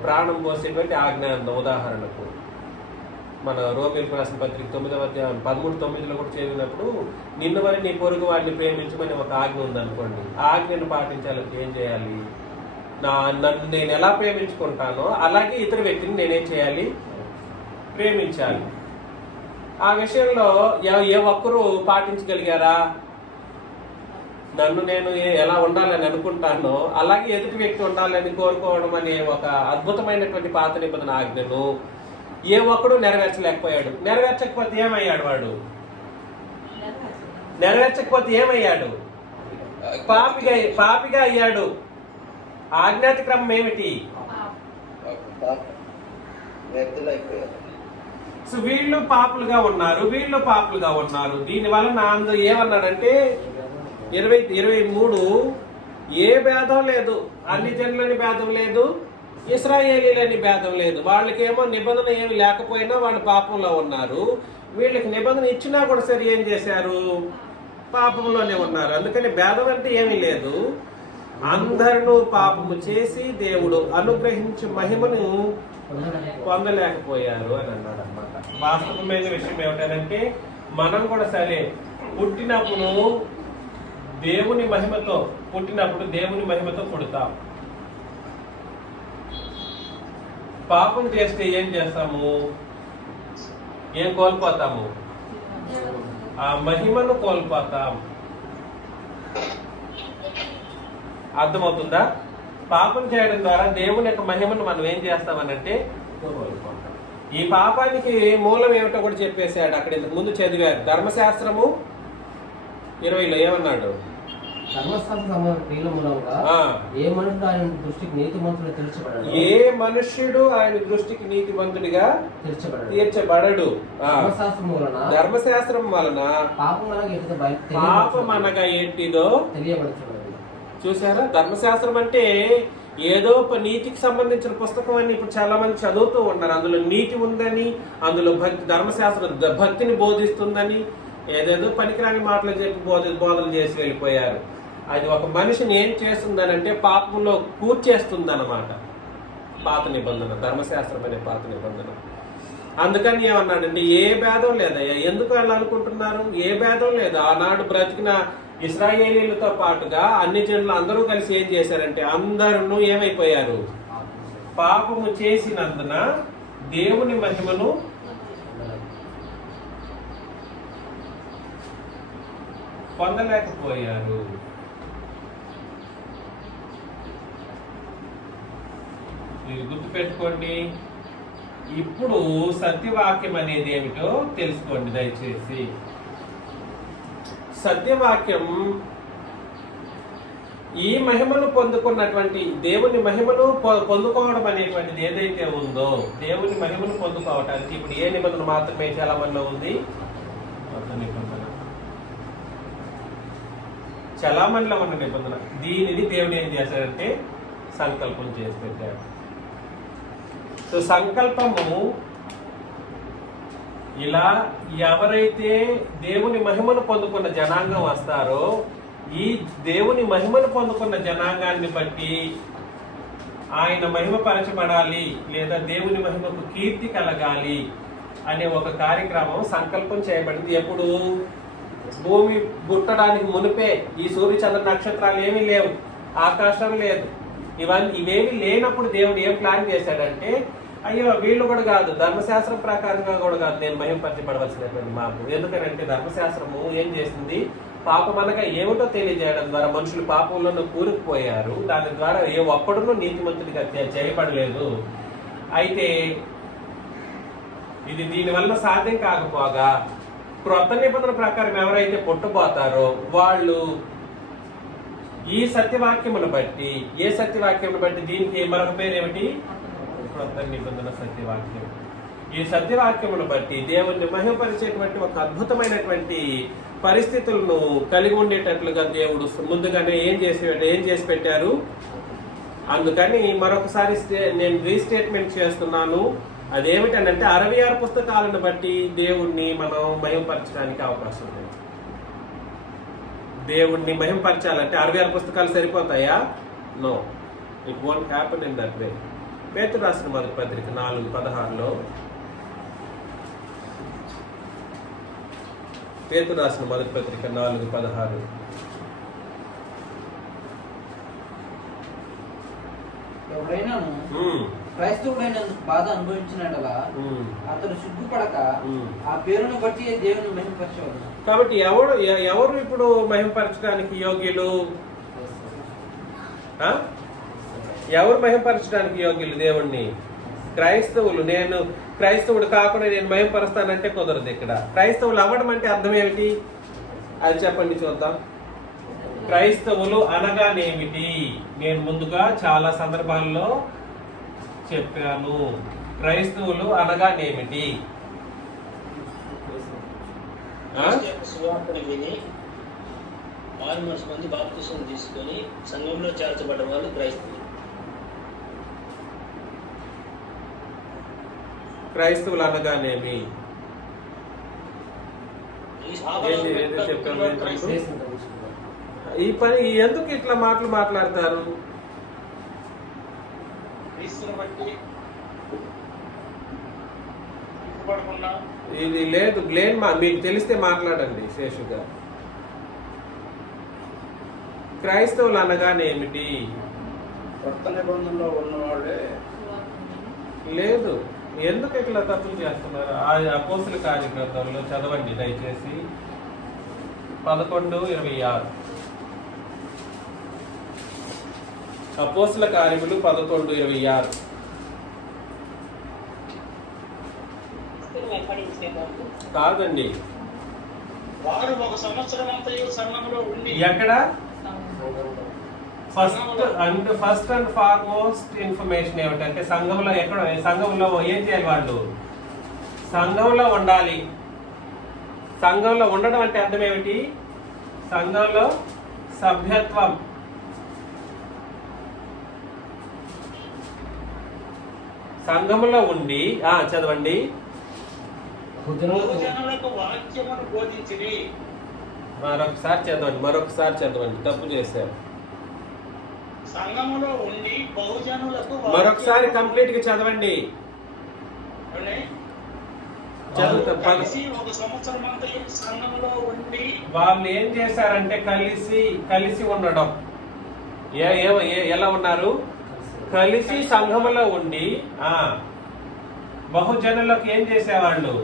ప్రాణం పోసేటువంటి ఆజ్ఞ అందాం. ఉదాహరణకు మన రోమీయులకు రాసిన పత్రిక 9వ అధ్యాయం 13:9 కూడా చదివినప్పుడు నిన్ను వల్ల నీ పొరుగు వాడిని ప్రేమించమని ఒక ఆజ్ఞ ఉందనుకోండి. ఆ ఆజ్ఞను పాటించాలంటే ఏం చేయాలి? నన్ను నేను ఎలా ప్రేమించుకుంటానో అలాగే ఇతర వ్యక్తిని నేనేం చేయాలి? ప్రేమించాలి. ఆ విషయంలో ఏ ఒక్కరూ పాటించగలిగారా? నన్ను నేను ఎలా ఉండాలని అనుకుంటానో అలాగే ఎదుటి వ్యక్తి ఉండాలని కోరుకోవడం అనే ఒక అద్భుతమైనటువంటి పాత నిబంధన ఆజ్ఞను ఏ ఒక్కడు నెరవేర్చలేకపోయాడు. నెరవేర్చకపోతే ఏమయ్యాడు? పాపిగా అయ్యాడు. ఆజ్ఞాతి క్రమం ఏమిటి? వ్యక్తులైపోయారు. సో వీళ్ళు పాపులుగా ఉన్నారు. దీని వలన అందరూ ఏమన్నాడంటే 23 ఏ భేదం లేదు, అన్ని జనులని భేదం లేదు, ఇశ్రాయేలీలని భేదం లేదు. వాళ్ళకేమో నిబంధన ఏమి లేకపోయినా వాళ్ళు పాపంలో ఉన్నారు. వీళ్ళకి నిబంధన ఇచ్చినా కూడా సరే ఏం చేశారు, పాపంలోనే ఉన్నారు. అందుకని భేదం అంటే ఏమీ లేదు. అందరూ పాపము చేసి దేవుడు అనుగ్రహించి మహిమను పొందలేకపోయారు అని అన్నాడు అనమాట. వాస్తవమైన విషయం ఏమిటంటే మనం కూడా సరే పుట్టినప్పుడు దేవుని మహిమతో పుడతాం. పాపం చేస్తే ఏం చేస్తాము, ఏం కోల్పోతాము, ఆ మహిమను కోల్పోతాం. అర్థమవుతుందా? పాపం చేయడం ద్వారా దేవుని యొక్క మహిమను మనం ఏం చేస్తామనంటే కోల్పోతాం. ఈ పాపానికి మూలం ఏమిటో కూడా చెప్పేశాడు. అక్కడ ఇంతకు ముందు చదివారు. ధర్మశాస్త్రము 20లో ఏమన్నాడు, ఏ మనుష్యుడు ఆయన దృష్టికి నీతిమంతుడిగా తీర్చబడడు. ధర్మశాస్త్రం వలన పాపం అనగా ఏంటిదో తెలియబడుతున్నది. చూసారా? ధర్మశాస్త్రం అంటే ఏదో నీతికి సంబంధించిన పుస్తకం అని ఇప్పుడు చాలా మంది చదువుతూ ఉన్నారు. అందులో నీతి ఉందని, అందులో ధర్మశాస్త్రం భక్తిని బోధిస్తుందని ఏదేదో పనికిరాని మాటలు చెప్పి బోధనలు చేసి వెళ్ళిపోయారు. అది ఒక మనిషిని ఏం చేస్తుందనంటే పాపంలో కూర్చేస్తుంది అన్నమాట. పాత నిబంధన, ధర్మశాస్త్రం అనే పాత నిబంధన. అందుకని ఏమన్నాడంటే ఏ భేదం లేదయ్యా. ఎందుకు అలా అనుకుంటున్నారు? ఏ భేదం లేదు. ఆనాడు బ్రతికిన ఇశ్రాయేలీలతో పాటుగా అన్ని జనులు అందరూ కలిసి ఏం చేశారంటే అందరూ ఏమైపోయారు, పాపము చేసినందున దేవుని మహిమను పొందలేకపోయారు. మీరు గుర్తుపెట్టుకోండి. ఇప్పుడు సత్యవాక్యం అనేది ఏమిటో తెలుసుకోండి దయచేసి. సత్యవాక్యం ఈ మహిమను పొందుకున్నటువంటి దేవుని మహిమను పొందుకోవడం అనేటువంటిది ఏదైతే ఉందో, దేవుని మహిమను పొందుకోవటానికి ఇప్పుడు ఏ నిబంధన మాత్రమే చాలా మందిలో ఉంది, చలామణిలో ఉన్న నిబంధన. దీనిని దేవుడు ఏం చేశాడంటే సంకల్పం చేసి పెట్టాడు. సో సంకల్పము ఇలా ఎవరైతే దేవుని మహిమను పొందుకున్న జనాంగం వస్తారో, ఈ దేవుని మహిమను పొందుకున్న జనాంగాన్ని బట్టి ఆయన మహిమపరచబడాలి లేదా దేవుని మహిమకు కీర్తి కలగాలి అనే ఒక కార్యక్రమం సంకల్పం చేయబడింది. ఎప్పుడు? భూమి పుట్టడానికి మునిపే. ఈ సూర్య చంద్ర నక్షత్రాలు ఏమీ లేవు, ఆకాశం లేదు, ఇవేమి లేనప్పుడు దేవుడు ఏం ప్లాన్ చేశాడంటే, అయ్యో వీళ్ళు కూడా కాదు, ధర్మశాస్త్రం ప్రకారంగా కూడా కాదు నేను మహిమపరచబడవలసినటువంటి మాకు. ఎందుకంటే ధర్మశాస్త్రము ఏం చేసింది, పాపం అనగా ఏమిటో తెలియజేయడం ద్వారా మనుషులు పాపంలో కూరుకుపోయారు. దాని ద్వారా ఏ ఒక్కడునూ నీతిమంతుడిగా చేయబడలేదు. అయితే ఇది దీనివల్ల సాధ్యం కాకపోగా క్రొత్త నిబంధన ప్రకారం ఎవరైతే పుట్టబోతారో వాళ్ళు ఈ సత్యవాక్యమును బట్టి, ఏ సత్యవాక్యమును బట్టి, దీనికి మరొక పేరు ఏమిటి, క్రొత్త నిబంధన సత్యవాక్యం. ఈ సత్యవాక్యమును బట్టి దేవుణ్ణి మహిమపరిచేటువంటి ఒక అద్భుతమైనటువంటి పరిస్థితులను కలిగి ఉండేటట్లుగా దేవుడు ముందుగానే ఏం చేసి పెట్టారు. అందుకని మరొకసారి నేను రీస్టేట్మెంట్ చేస్తున్నాను. అదేమిటంటే 66 పుస్తకాలను బట్టి దేవుణ్ణి మనం మహిమపరచడానికి అవకాశం ఉంది. దేవుణ్ణి మహిమపరచాలంటే 66 పుస్తకాలు సరిపోతాయా? No, it won't happen in that way. పేతురు రాసిన మొదటి పత్రిక 4:16లో, పేతురు రాసిన మొదటి పత్రిక 4:16, ఎవరైనాను క్రైస్తవుడైన బాధ అనుభవించినట్లా అతడు సిగ్గుపడక ఆ పేరును బట్టి దేవుని మహిమపరచవలెను. కాబట్టి ఎవరు ఇప్పుడు మహిమపరచడానికి యోగ్యులు? ఎవరు మహిమపరచడానికి యోగ్యులు దేవుణ్ణి? క్రైస్తవులు. నేను క్రైస్తవుడు కాకుండా నేను మహిమపరుస్తానంటే కుదరదు. ఇక్కడ క్రైస్తవులు అవ్వడం అంటే అర్థం ఏమిటి అది చెప్పండి చూద్దాం. క్రైస్తవులు అనగానేమిటి? నేను ముందుగా చాలా సందర్భాల్లో చెప్పాను. క్రైస్తవులు అనగానేమిటి? సువార్తను విని 6 మంది బాప్తిసం తీసుకొని సంఘంలో చేర్చబడ్డ వాళ్ళు క్రైస్తవులు. క్రైస్తవులు అనగానేమి? ఈ పని ఎందుకు ఇట్లా మాట్లాడతారు? ఇది లేదు, బ్లేమ్ మీకు తెలిస్తే మాట్లాడండి శేషుగా. క్రైస్తవులు అనగానేమిటి? కొత్త నిబంధనలో ఉన్నవాళ్ళే. లేదు, ఎందుకు ఇట్లా తప్పులు చేస్తున్నారు? ఆ అపోస్తుల కార్యగ్రంథంలో చదవండి దయచేసి 11:26. అపోస్తుల కార్యములు 11:26. కాదండి, వారు 1 సంవత్సరం అంతయు సంఘములో ఉండి. ఎక్కడ? ఫస్ట్ అండ్ ఫార్మోస్ట్ ఇన్ఫర్మేషన్ ఏమిటంటే సంఘంలో సంఘంలో ఏం చేయాలి? వాళ్ళు సంఘంలో ఉండాలి. సంఘంలో ఉండడం అంటే అర్థం ఏమిటి? సంఘంలో సభ్యత్వం. సంఘంలో ఉండి చదవండి. బహుజనులకు వాక్యమును బోధించిరి. మరొకసారి చదవండి, తప్పు చేశారు. సంఘములో ఉండి బహుజనులకు మరొకసారి కంప్లీట్ గా చదవండి. కలిసి 1 సంవత్సరం అంతయు సంఘములో ఉండి. వాళ్ళు ఏం చేశారంటే కలిసి ఉండడం. ఎలా ఉన్నారు? కలిసి సంఘములో ఉండి బహుజనులకు ఏం చేసేవాళ్ళు?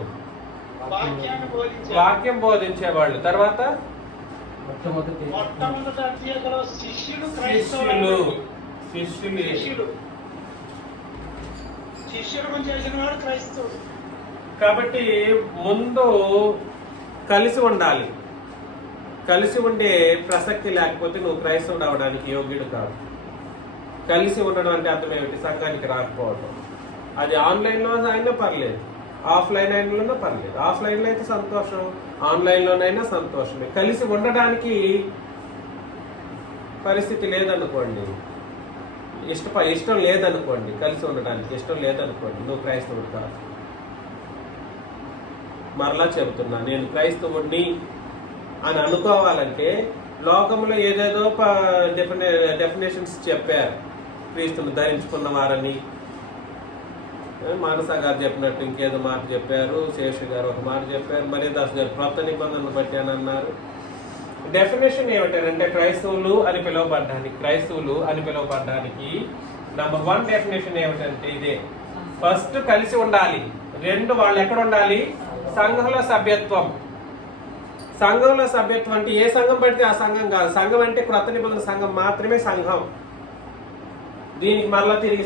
వాక్యం బోధించేవాళ్ళు. తర్వాత శిష్యులు చేసిన వాడు క్రైస్తవుడు. కాబట్టి ముందు కలిసి ఉండాలి. కలిసి ఉండే ప్రసక్తి లేకపోతే నువ్వు క్రైస్తవుడు అవడానికి యోగ్యుడు కాదు. కలిసి ఉండడం అంటే అర్థం ఏమిటి? సంఘానికి రాకపోవడం. అది ఆన్లైన్లో అయినా పర్లేదు, ఆఫ్లైన్ అయినా పర్లేదు. ఆఫ్లైన్లో అయితే సంతోషం, ఆన్లైన్లోనైనా సంతోషమే. కలిసి ఉండడానికి పరిస్థితి లేదనుకోండి, ఇష్టం లేదనుకోండి, కలిసి ఉండడానికి ఇష్టం లేదనుకోండి, నువ్వు క్రైస్తవుడు కాదు. మరలా చెబుతున్నా, నేను క్రైస్తవుడిని అని అనుకోవాలంటే లోకంలో ఏదేదో డెఫినేషన్స్ చెప్పారు. క్రీస్తుని ధరించుకున్న వారని మానస గారు చెప్పినట్టు ఇంకేదో మాట చెప్పారు, శేషు గారు ఒక మాట చెప్పారు, మరి దాస్ గారు కొత్త నిబంధనలు బట్టి అని అన్నారు. డెఫినేషన్ ఏమిటంటే క్రైస్తవులు అని పిలువబడ్డానికి నంబర్ 1 డెఫినేషన్ ఏమిటంటే ఇదే. ఫస్ట్ కలిసి ఉండాలి. 2 వాళ్ళు ఎక్కడ ఉండాలి? సంఘంలో సభ్యత్వం. సంఘంలో సభ్యత్వం అంటే ఏ సంఘం పడితే ఆ సంఘం కాదు. సంఘం అంటే క్రొత్త నిబంధన సంఘం మాత్రమే సంఘం. దీనికి మరలా తిరిగి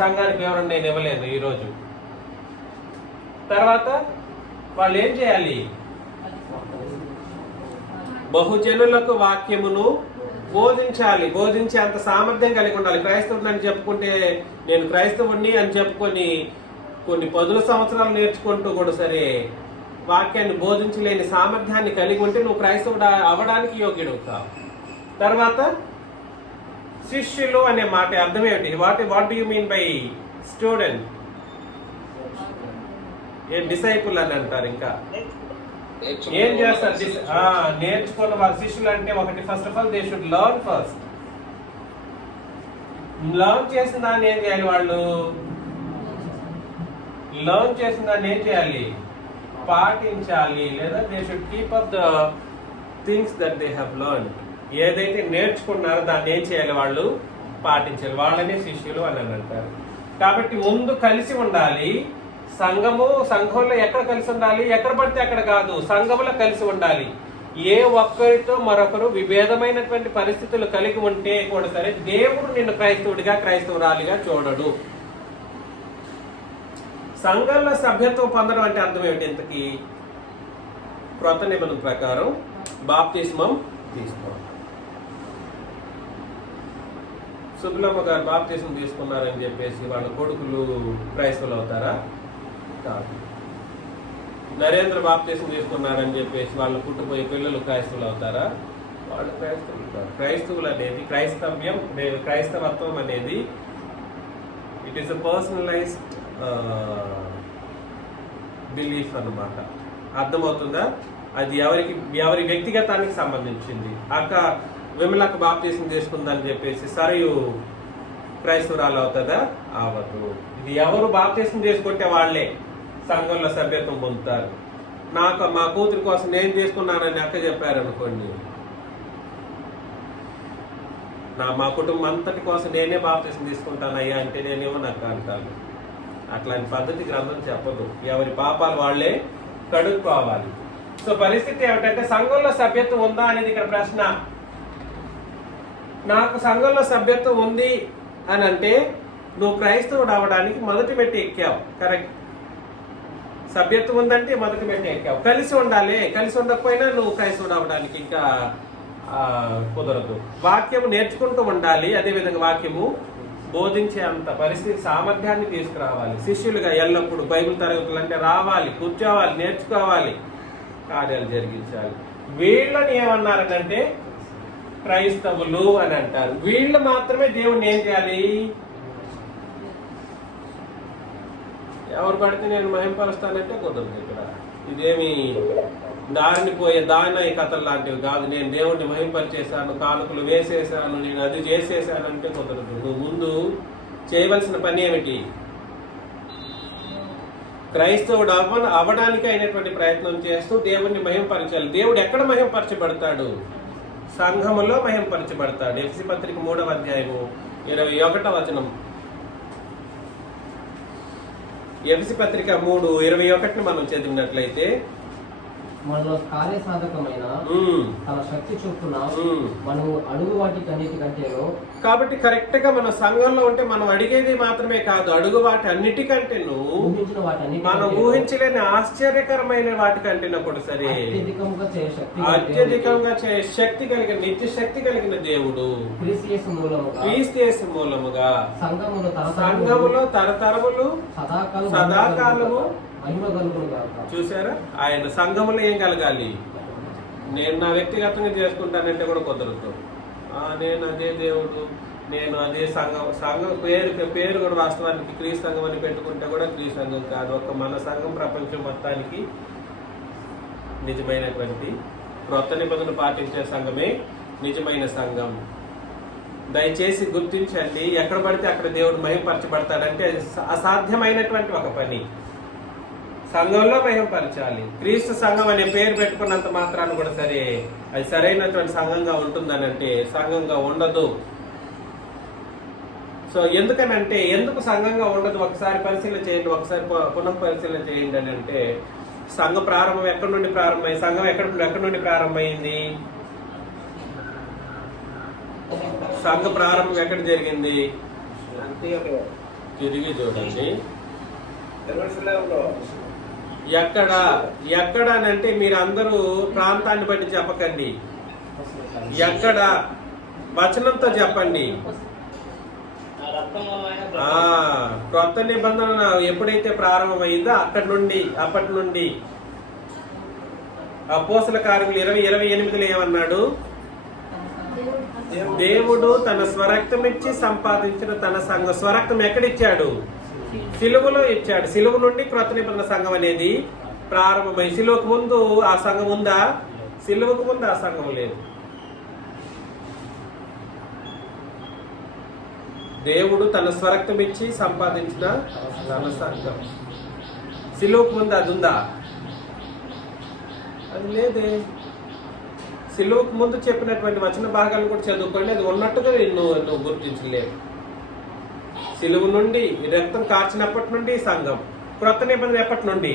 సంఘానికి వివరణ నేను ఇవ్వలేదు ఈరోజు. తర్వాత వాళ్ళు ఏం చేయాలి? బహుజనులకు వాక్యమును బోధించాలి. బోధించే అంత సామర్థ్యం కలిగి ఉండాలి. క్రైస్తవుడిని అని చెప్పుకుంటే, నేను క్రైస్తవుడిని అని చెప్పుకొని కొన్ని 10 సంవత్సరాలు నేర్చుకుంటూ కూడా సరే వాక్యాన్ని బోధించలేని సామర్థ్యాన్ని కలిగి ఉంటే నువ్వు క్రైస్తవుడు అవ్వడానికి యోగ్యుడు కావు. తర్వాత శిష్యులు అనే మాట అర్థం ఏమిటి? What do you mean by student? Disciple అని అంటారు. ఇంకా ఏం చేస్తారు? నేర్చుకున్న వాళ్ళ శిష్యులు అంటే ఒకటి, first of all they should learn first. Learn చేసిన దాన్ని ఏం చేయాలి? వాళ్ళు లర్న్ చేసిన దాన్ని ఏం చేయాలి? పాటించాలి. లేదా they should keep up the things that they have learn. ఏదైతే నేర్చుకున్నారో దాన్ని ఏం చేయాలి? వాళ్ళు పాటించాలి. వాళ్ళనే శిష్యులు అని అంటారు. కాబట్టి ముందు కలిసి ఉండాలి. సంఘంలో ఎక్కడ కలిసి ఉండాలి? ఎక్కడ పడితే అక్కడ కాదు, సంఘంలో కలిసి ఉండాలి. ఏ ఒక్కరితో మరొకరు విభేదమైనటువంటి పరిస్థితులు కలిగి ఉంటే కూడా సరే దేవుడు నిన్ను క్రైస్తవుడిగా క్రైస్తవురాలిగా చూడడు. సంఘంలో సభ్యత్వం పొందడం అంటే అర్థం ఏమిటి? ఇంతకీ క్రొత్త నిబంధన ప్రకారం బాప్తిస్మం తీసుకోవడం. సుబ్బులమ్మ గారు బాప్తీసం తీసుకున్నారని చెప్పేసి వాళ్ళ కొడుకులు క్రైస్తవులు అవుతారా? కాదు. నరేంద్ర బాప్తీసం తీసుకున్నారని చెప్పేసి వాళ్ళు పుట్టిపోయే పిల్లలు క్రైస్తవులు అవుతారా? వాళ్ళు క్రైస్తవులు కాదు. క్రైస్తవులు అనేది క్రైస్తవత్వం అనేది it is a personalized belief అన్నమాట. అర్థమవుతుందా? అది ఎవరి వ్యక్తిగతానికి సంబంధించింది. అక్క విమలక్క బాప్తీసం తీసుకుందని చెప్పేసి సరయు క్రైస్తవురాలు అవుతుందా? అవదు. ఇది ఎవరు బాప్తీసం చేసుకుంటే వాళ్ళే సంఘంలో సభ్యత్వం పొందుతారు. మా కూతురి కోసం నేను తీసుకున్నానని అక్క చెప్పారనుకోండి, మా కుటుంబం అంతటి కోసం నేనే బాప్తీసం తీసుకుంటానయ్యా అంటే నేనేమో నాకు అంటాను. అట్లాంటి పద్ధతి గ్రంథం చెప్పదు. ఎవరి పాపాలు వాళ్ళే కడుక్కోవాలి. సో పరిస్థితి ఏమిటంటే సంఘంలో సభ్యత్వం ఉందా అనేది ఇక్కడ ప్రశ్న. నాకు సంఘంలో సభ్యత్వం ఉంది అని అంటే నువ్వు క్రైస్తవుడు అవడానికి మొదటి మెట్టు ఎక్కావు. కరెక్ట్. సభ్యత్వం ఉందంటే మొదటి మెట్టు ఎక్కావు. కలిసి ఉండాలి. కలిసి ఉండకపోయినా నువ్వు క్రైస్తవుడు అవడానికి ఇంకా కుదరదు. వాక్యము నేర్చుకుంటూ ఉండాలి. అదేవిధంగా వాక్యము బోధించే అంత పరిస్థితి సామర్థ్యాన్ని తీసుకురావాలి. శిష్యులుగా ఎల్లప్పుడూ బైబిల్ తరగతులు అంటే రావాలి, కూర్చోవాలి, నేర్చుకోవాలి, కార్యాలు జరిగించాలి. వీళ్ళని ఏమన్నారనంటే క్రైస్తవులు అని అంటారు. వీళ్ళు మాత్రమే దేవుణ్ణి ఏం చేయాలి? ఎవరు పడితే నేను మహింపరుస్తానంటే కుదరదు. ఇక్కడ ఇదేమి దారిని పోయే దాని కథలు లాంటివి కాదు. నేను దేవుణ్ణి మహింపరిచేశాను, కానుకలు వేసేసాను, నేను అది చేసేసానంటే కుదరదు. నువ్వు ముందు చేయవలసిన పని ఏమిటి? క్రైస్తవుడు అవ్వడానికి అయినటువంటి ప్రయత్నం చేస్తూ దేవుణ్ణి మహింపరచాలి. దేవుడు ఎక్కడ మహింపరచబడతాడు? సంఘములో మహింపరచబడతాడు. ఎఫెసీ పత్రిక 3వ అధ్యాయము 21వ వచనం. ఎఫెసీ పత్రిక 3:21 మనం చదివినట్లయితే, మనలో కార్యసాధకమైన తన శక్తి చొప్పున మనము అడుగు వాటి అన్నిటికంటేనో. కాబట్టి కరెక్ట్ గా మన సంఘంలో ఉంటే మనం అడిగేది మాత్రమే కాదు, అడుగు వాటి అన్నిటికంటేను మనం ఊహించలేని ఆశ్చర్యకరమైన వాటికంటేనప్పుడు సరే అత్యధికంగా చేయ శక్తి కలిగిన నిత్య శక్తి కలిగిన దేవుడు క్రీస్తు యేసు మూలముగా సంఘములో తరతరములు సదాకాలము చూసారా? ఆయన సంఘములో ఏం కలగాలి? నేను నా వ్యక్తిగతంగా చేసుకుంటానంటే కూడా కుదరదు. నేను అదే దేవుడు, నేను అదే సంఘం పేరు కూడా వాస్తవానికి క్రీస్తు సంఘం అని పెట్టుకుంటే కూడా క్రీస్తు సంఘం కాదు. ఒక మన సంఘం ప్రపంచం మొత్తానికి నిజమైనటువంటి క్రొత్త నిబంధనలు పాటించే సంఘమే నిజమైన సంఘం. దయచేసి గుర్తించండి. ఎక్కడ పడితే అక్కడ దేవుడు మహిమపరచబడతాడంటే అసాధ్యమైనటువంటి ఒక పని. సంఘంలో మహిమపరచాలి. క్రీస్తు సంఘం అనే పేరు పెట్టుకున్నంత మాత్రాన్ని కూడా సరే అది సరైనటువంటి సంఘంగా ఉంటుందని అంటే సంఘంగా ఉండదు. సో ఎందుకనంటే ఎందుకు సంఘంగా ఉండదు ఒకసారి పరిశీలన చేయండి, ఒకసారి పునః పరిశీలన చేయండి అని అంటే, సంఘ ప్రారంభం ఎక్కడి నుండి ప్రారంభమైంది? సంఘం ఎక్కడి నుండి ప్రారంభమైంది? సంఘ ప్రారంభం ఎక్కడ జరిగింది? తిరిగి చూడండి. ఎక్కడ అంటే మీరు అందరూ ప్రాంతాన్ని బట్టి చెప్పకండి. ఎక్కడ వచనంతో చెప్పండి. క్రొత్త నిబంధన ఎప్పుడైతే ప్రారంభమైందో అప్పటి నుండి అపోస్తల కార్యములు 20:28 ఏమన్నాడు? దేవుడు తన స్వరక్తమిచ్చి సంపాదించిన తన సంఘ స్వరక్తం ఎక్కడిచ్చాడు? సిలువలో ఇచ్చాడు. సిలువ నుండి క్రొత్త నిబంధన సంఘం అనేది ప్రారంభమై, సిలువకు ముందు ఆ సంఘం ఉందా? సిలువకు ముందు ఆ సంఘం లేదు. దేవుడు తన స్వరక్తం ఇచ్చి సంపాదించిన తన సంఘం. సిలువకు ముందు అది ఉందా? అది లేదే. సిలువకు ముందు చెప్పినటువంటి వచన భాగాలు కూడా చదువుకోండి, అది ఉన్నట్టుగా నువ్వు గుర్తించలేవు. సిలువ నుండి రక్తం కార్చినప్పటి నుండి సంఘం. క్రొత్త నిబంధన ఎప్పటి నుండి?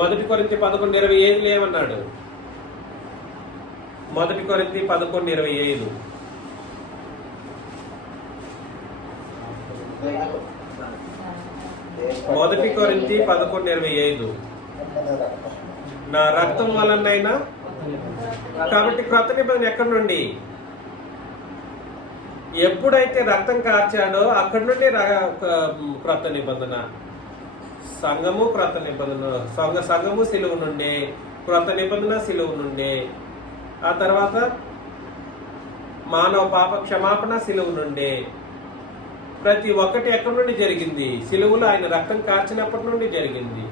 1 కొరింథీ 11:25 ఏమన్నాడు? 1 కొరింథీ 11:25 1 కొరింథీ 11:25 నా రక్తం వలనైనా. కాబట్టి క్రొత్త నిబంధన ఎక్కడి నుండి? ఎప్పుడైతే రక్తం కార్చాడో అక్కడి నుండి క్రొత్త నిబంధన. సంఘము క్రొత్త నిబంధన, సంఘము సిలువ నుండే, క్రొత్త నిబంధన సిలువ నుండే. ఆ తర్వాత మానవ పాప క్షమాపణ సిలువ నుండే. ప్రతి ఒక్కటి ఎక్కడి నుండి జరిగింది? సిలువలో ఆయన రక్తం కార్చినప్పటి నుండి జరిగింది.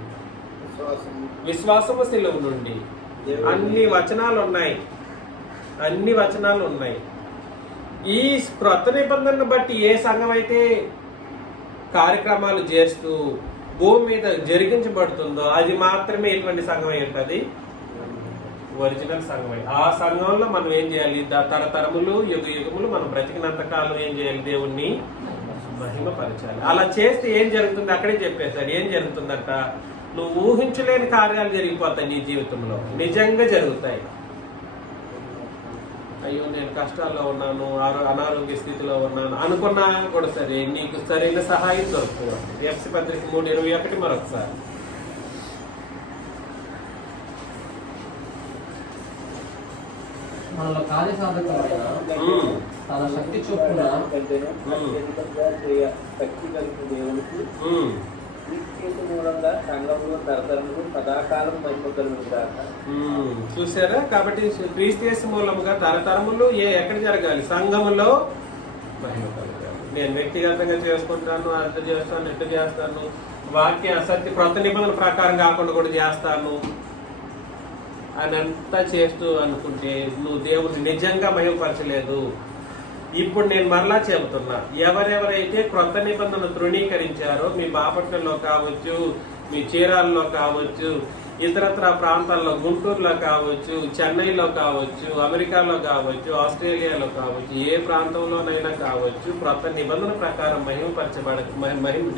విశ్వాసము సిలువ నుండి. అన్ని వచనాలు ఉన్నాయి, అన్ని వచనాలు ఉన్నాయి. ఈ క్రొత్త నిబంధనను బట్టి ఏ సంఘం అయితే కార్యక్రమాలు చేస్తూ భూమి మీద జరిగించబడుతుందో అది మాత్రమే ఎటువంటి సంఘం అయి ఉంటుంది? ఒరిజినల్ సంఘం. ఆ సంఘంలో మనం ఏం చేయాలి? తరతరములు యుగ యుగములు మనం బ్రతికినంత కాలం ఏం చేయాలి? దేవుణ్ణి మహిమపరచాలి. అలా చేస్తే ఏం జరుగుతుంది? అక్కడే చెప్పేశారు. ఏం జరుగుతుందంట? నువ్వు ఊహించలేని కార్యాలు జరిగిపోతాయి నీ జీవితంలో, నిజంగా జరుగుతాయి. అయ్యో నేను కష్టాల్లో ఉన్నాను, అనారోగ్య స్థితిలో ఉన్నాను అనుకున్నా కూడా సరే నీకు సరైన సహాయం దొరుకుతుంది. ఎఫ్సి పత్రిక 3:21 మరొకసారి. మనలో కార్యసాధకమైన తన శక్తి చొప్పున శక్తి కలిగిన దేవునికి మూలంగా సంఘంలో తరతరములు సదాకాలం మహిమ కలుగుగాక. చూసారా? కాబట్టి క్రీస్తు మూలముగా తరతరములు ఎక్కడ జరగాలి? సంఘములో మహిమ కలుగాలి. నేను వ్యక్తిగతంగా చేసుకుంటాను, అట్లా చేస్తాను, ఇట్లా చేస్తాను, వాక్య అసత్య క్రొత్త నిబంధన ప్రకారం కాకుండా కూడా చేస్తాను అని అంతా చేస్తూ అనుకుంటే నువ్వు దేవుడిని నిజంగా మహిమపరచలేదు. ఇప్పుడు నేను మరలా చెబుతున్నా, ఎవరెవరైతే క్రొత్త నిబంధన తృణీకరించారో, మీ బాపట్లలో కావచ్చు, మీ చీరాల్లో కావచ్చు, ఇతరత్ర ప్రాంతాల్లో గుంటూరులో కావచ్చు, చెన్నైలో కావచ్చు, అమెరికాలో కావచ్చు, ఆస్ట్రేలియాలో కావచ్చు, ఏ ప్రాంతంలోనైనా కావచ్చు, క్రొత్త నిబంధన ప్రకారం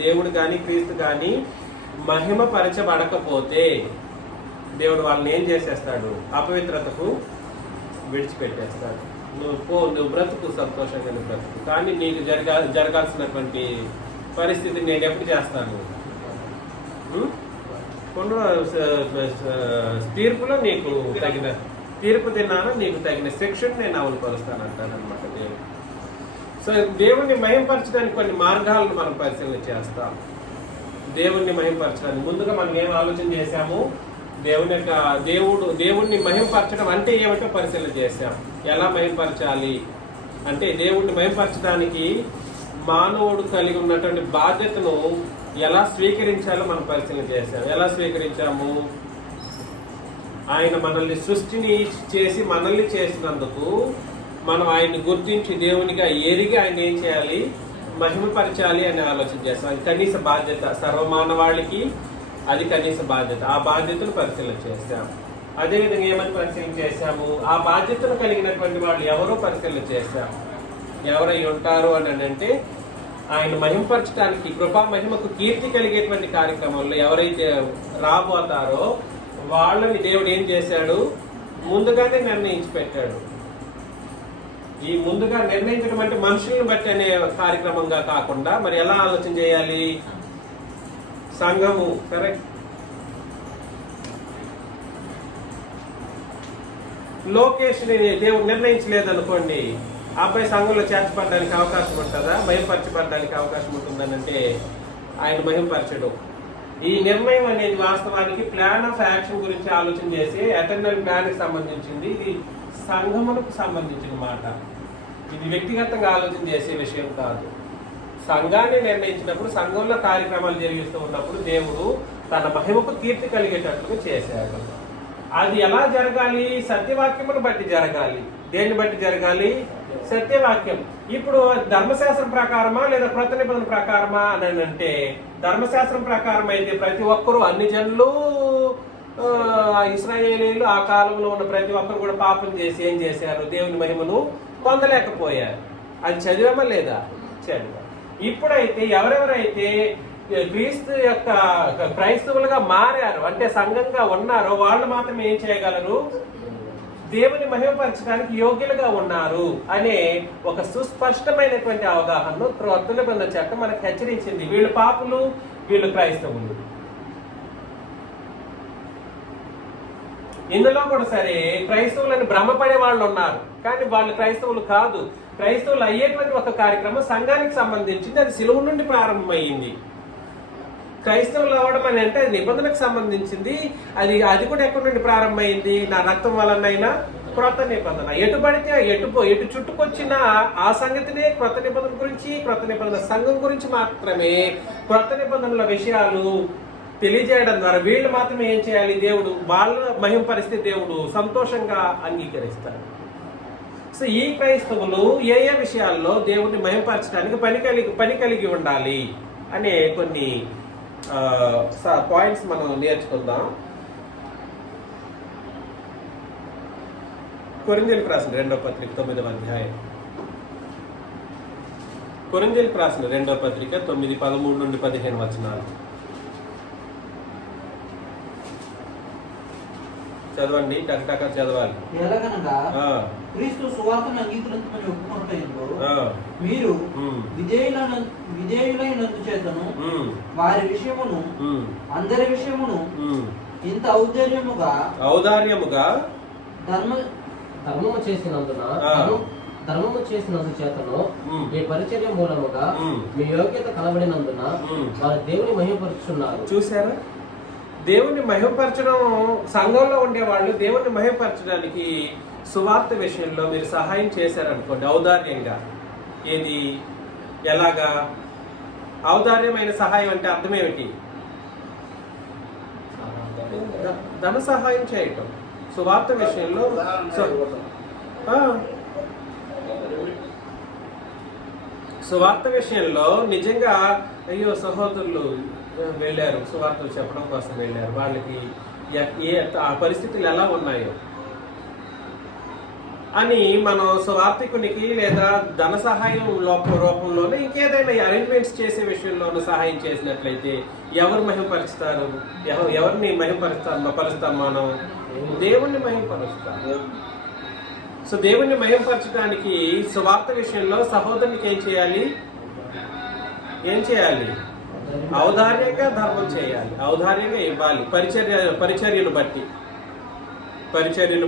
దేవుడు కానీ క్రీస్తు కానీ మహిమపరచబడకపోతే దేవుడు వాళ్ళని ఏం చేసేస్తాడు? అపవిత్రతకు విడిచిపెట్టేస్తాడు. నువ్వు బ్రతుకు, సంతోషంగా బ్రతుకు. కానీ నీకు జరగాల్సినటువంటి పరిస్థితి నేను ఎప్పుడు చేస్తాను? కొన్ని తీర్పులో నీకు తగిన తీర్పు తిన్నాను, నీకు తగిన శిక్షను నేను అమలుపరుస్తాను అంటాను అనమాట దేవుడు. సో దేవుణ్ణి మహింపరచడానికి కొన్ని మార్గాలను మనం పరిశీలన చేస్తాం. దేవుణ్ణి మహింపరచడానికి ముందుగా మనం ఏం ఆలోచన చేశాము? దేవుణ్ణి మహింపరచడం అంటే ఏమిటో పరిశీలన చేశాం. ఎలా మహింపరచాలి అంటే, దేవుణ్ణి మహింపరచడానికి మానవుడు కలిగి ఉన్నటువంటి బాధ్యతను ఎలా స్వీకరించాలో మనం పరిశీలన చేశాం. ఎలా స్వీకరించాము? ఆయన మనల్ని సృష్టిని చేసి మనల్ని చేసినందుకు మనం ఆయన్ని గుర్తించి దేవునిగా ఎరిగి ఆయన ఏం చేయాలి? మహిమపరచాలి అని ఆలోచన చేస్తాం. అది కనీస బాధ్యత, సర్వమానవాళికి అది కనీస బాధ్యత. ఆ బాధ్యతను పరిశీలన చేశాం. అదేవిధంగా ఏమని పరిశీలన చేశాము? ఆ బాధ్యతను కలిగినటువంటి వాళ్ళు ఎవరో పరిశీలన చేశాం. ఎవరై ఉంటారు అని అంటే, ఆయన మహిమపరచడానికి, కృపా మహిమకు కీర్తి కలిగేటువంటి కార్యక్రమంలో ఎవరైతే రాబోతారో వాళ్ళని దేవుడు ఏం చేశాడు? ముందుగానే నిర్ణయించి పెట్టాడు. ఈ ముందుగా నిర్ణయించడం అంటే మనుషులను బట్టి అనే కార్యక్రమంగా కాకుండా మరి ఎలా ఆలోచన చేయాలి? సంఘము కరెక్ట్. లోకేష్ని దేవుడు నిర్ణయించలేదనుకోండి, అబ్బాయి సంఘంలో చేర్చబడడానికి అవకాశం ఉంటుందా? మహిమపరచబడడానికి అవకాశం ఉంటుందనంటే ఆయన మహిమపరచడం. ఈ నిర్ణయం అనేది వాస్తవానికి ప్లాన్ ఆఫ్ యాక్షన్ గురించి ఆలోచన చేసి ఎటర్నల్ ప్లాన్కి సంబంధించింది. ఇది సంఘములకు సంబంధించిన మాట. ఇది వ్యక్తిగతంగా ఆలోచన చేసే విషయం కాదు. సంఘాన్ని నిర్ణయించినప్పుడు, సంఘంలో కార్యక్రమాలు జరిగిస్తూ ఉన్నప్పుడు దేవుడు తన మహిమకు కీర్తి కలిగేటట్లుగా చేశాడు. అది ఎలా జరగాలి? సత్యవాక్యమును బట్టి జరగాలి. దేన్ని బట్టి జరగాలి? సత్యవాక్యం. ఇప్పుడు ధర్మశాస్త్రం ప్రకారమా లేదా క్రొత్త నిబంధన ప్రకారమా అని అంటే, ధర్మశాస్త్రం ప్రకారం అయితే ప్రతి ఒక్కరూ, అన్ని జనులు, ఇశ్రాయేలీయులు, ఆ కాలంలో ఉన్న ప్రతి ఒక్కరు కూడా పాపం చేసి ఏం చేశారు? దేవుని మహిమను పొందలేకపోయారు. అది చదివామా లేదా? చదివా. ఇప్పుడైతే ఎవరెవరైతే క్రీస్తు యొక్క క్రైస్తవులుగా మారారు, అంటే సంఘంగా ఉన్నారో, వాళ్ళు మాత్రమే ఏం చేయగలరు? దేవుని మహిమపరచడానికి యోగ్యులుగా ఉన్నారు అనే ఒక సుస్పష్టమైనటువంటి అవగాహనను క్రొత్త నిబంధన చట్టం మనకు హెచ్చరించింది. వీళ్ళు పాపులు, వీళ్ళు క్రైస్తవులు. ఇందులో కూడా సరే క్రైస్తవులని భ్రమపడే వాళ్ళు ఉన్నారు, కానీ వాళ్ళు క్రైస్తవులు కాదు. క్రైస్తవులు అయ్యేటువంటి ఒక కార్యక్రమం సంఘానికి సంబంధించింది, అది సిలువ నుండి ప్రారంభమైంది. క్రైస్తవులు అవ్వడం అని అంటే అది నిబంధనకు సంబంధించింది, అది కూడా ఎక్కడి నుండి ప్రారంభమైంది? నా రక్తం వలనైనా క్రొత్త నిబంధన. ఎటు పడితే ఎటు చుట్టుకొచ్చిన ఆ సంగతినే క్రొత్త నిబంధన గురించి, క్రొత్త నిబంధన సంఘం గురించి మాత్రమే క్రొత్త నిబంధనల విషయాలు తెలియజేయడం ద్వారా వీళ్ళు మాత్రమే ఏం చేయాలి? దేవుడు వాళ్ళ మహింపరిస్తే దేవుడు సంతోషంగా అంగీకరిస్తారు. సో ఈ క్రైస్తవులు ఏ ఏ విషయాల్లో దేవుడిని మహింపరచడానికి పని కలిగి ఉండాలి అనే కొన్ని పాయింట్స్ మనం నేర్చుకుందాం. కొరింథీయులకు రాసిన 2వ పత్రిక 9వ అధ్యాయం. కొరింథీయులకు రాసిన 2వ పత్రిక 9, 13 నుండి 15 వచనాలు చదవండి. టక్ చదవాలి. ఎలాగనగా క్రీస్తు సువార్తను అంగీకరించమని ఒప్పుకుంటూ మీరు విధేయులైనందు చేతను వారి విషయమును అందరి విషయమును ఇంత ఔదార్యముగా ధర్మము చేసినందు చేతను ఈ పరిచర్య మూలముగా మీ యోగ్యత కనబడినందున వారు దేవుని మహిమపరుచున్నారు. చూసారా? దేవుణ్ణి మహిమపరచడం, సంఘంలో ఉండేవాళ్ళు దేవుణ్ణి మహిమపరచడానికి సువార్త విషయంలో మీరు సహాయం చేశారనుకోండి ఔదార్యంగా. ఏది? ఎలాగా? ఔదార్యమైన సహాయం అంటే అర్థం ఏమిటి? ధన సహాయం చేయటం. సువార్త విషయంలో సువార్త విషయంలో నిజంగా అయ్యో సహోదరులు వెళ్ళారు, సువార్త చెప్పడం కోసం వెళ్ళారు, వాళ్ళకి ఆ పరిస్థితులు ఎలా ఉన్నాయో అని మనం సువార్తికునికి లేదా ధన సహాయం రూపంలోనే ఇంకేదైనా అరేంజ్మెంట్స్ చేసే విషయంలోనూ సహాయం చేసినట్లయితే ఎవరు మహిమపరుస్తారు? ఎవరిని మహిమపరుస్తాం మనం? దేవుణ్ణి మహిమపరుస్తాం. సో దేవుణ్ణి మహిమపరచడానికి సువార్త విషయంలో సహోదరునికి ఏం చేయాలి? ఔదార్యంగా ధర్మం చేయాలి, ఔదార్యంగా ఇవ్వాలి. పరిచర్యను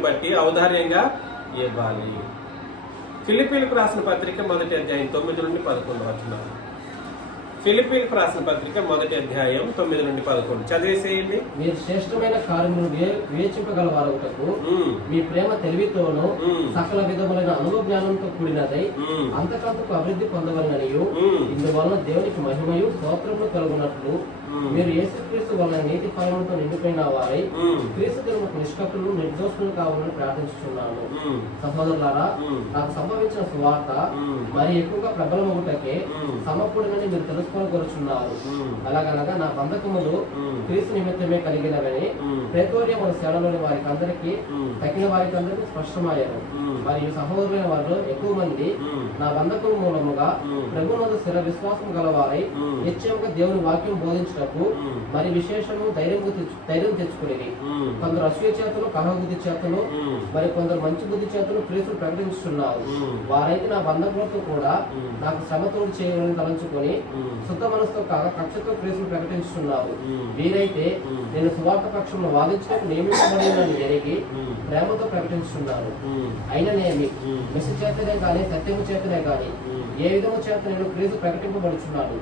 బట్టి ఔదార్యంగా ఇవ్వాలి. ఫిలిప్పీలకు రాసిన పత్రిక 1వ అధ్యాయం 9 నుండి 11 వచనాలు. ఫిలిప్పీలకు రాసిన పత్రిక 1వ అధ్యాయం 9 నుండి 11 చదివేసేయండి. మీరు శ్రేష్టమైన కార్యములు వివేచింపగలవారొకటకు మీ ప్రేమ తెలివితోనూ సకల విధములైన అనుభవ జ్ఞానంతో కూడినదై అంతకంతకు అభివృద్ధి పొందవలననియు ఇందువలన దేవునికి మహిమయు స్తోత్రములు కలుగునట్లు మీరు యేసుక్రీస్తు వలన నీతి ఫలములతో నిండిపోయిన వారై క్రీస్తు దినముకు నిష్కపటులు నిర్దోషులు కావాలని ప్రార్థించుచున్నాను. సహోదరులారా, నాకు సంభవించిన సువార్త మరి ఎక్కువగా ప్రబలమగుటకే సమకూడినని మీరు తెలుసుకోగలుగుతున్నారు. అలాగనగా నా బంధకములు క్రీస్తు నిమిత్తమే కలిగినవని ప్రేతోర్యముల సేవలోని వారికి అందరికీ తగిన వారికి అందరికీ స్పష్టమయ్యారు. మరియు సహోదరులైన వారు ఎక్కువ మంది నా బంధకం మూలముగా ప్రభునందు స్థిర విశ్వాసం గలవారై నిశ్చయముగా దేవుని వాక్యం బోధించటకు మరి విశేషము ధైర్యం తెచ్చుకునేది. కొందరు అసూయ చేతను, కలహ బుద్ధి చేతను, మరి కొందరు మంచి బుద్ధి చేతను క్రీస్తును ప్రకటించుతున్నారు. వారైతే నా బంధకులతో కూడా నాకు శ్రమతోడు చేయాలని తలంచుకొని శుద్ధ మనసుతో కాక కక్షతో క్రీస్తును ప్రకటించుతున్నారు. వీరైతే నేను సువార్త పక్షంలో వాదించడానికి నియమించబడినని ఎరిగి ప్రేమతో ప్రకటించుతున్నాను. అయిననేమి మెస్సు చేతనే గాని సత్యము చేతనే గాని ఏ విధము చేత నేను క్రీస్తు ప్రకటింపబడుచున్నాను.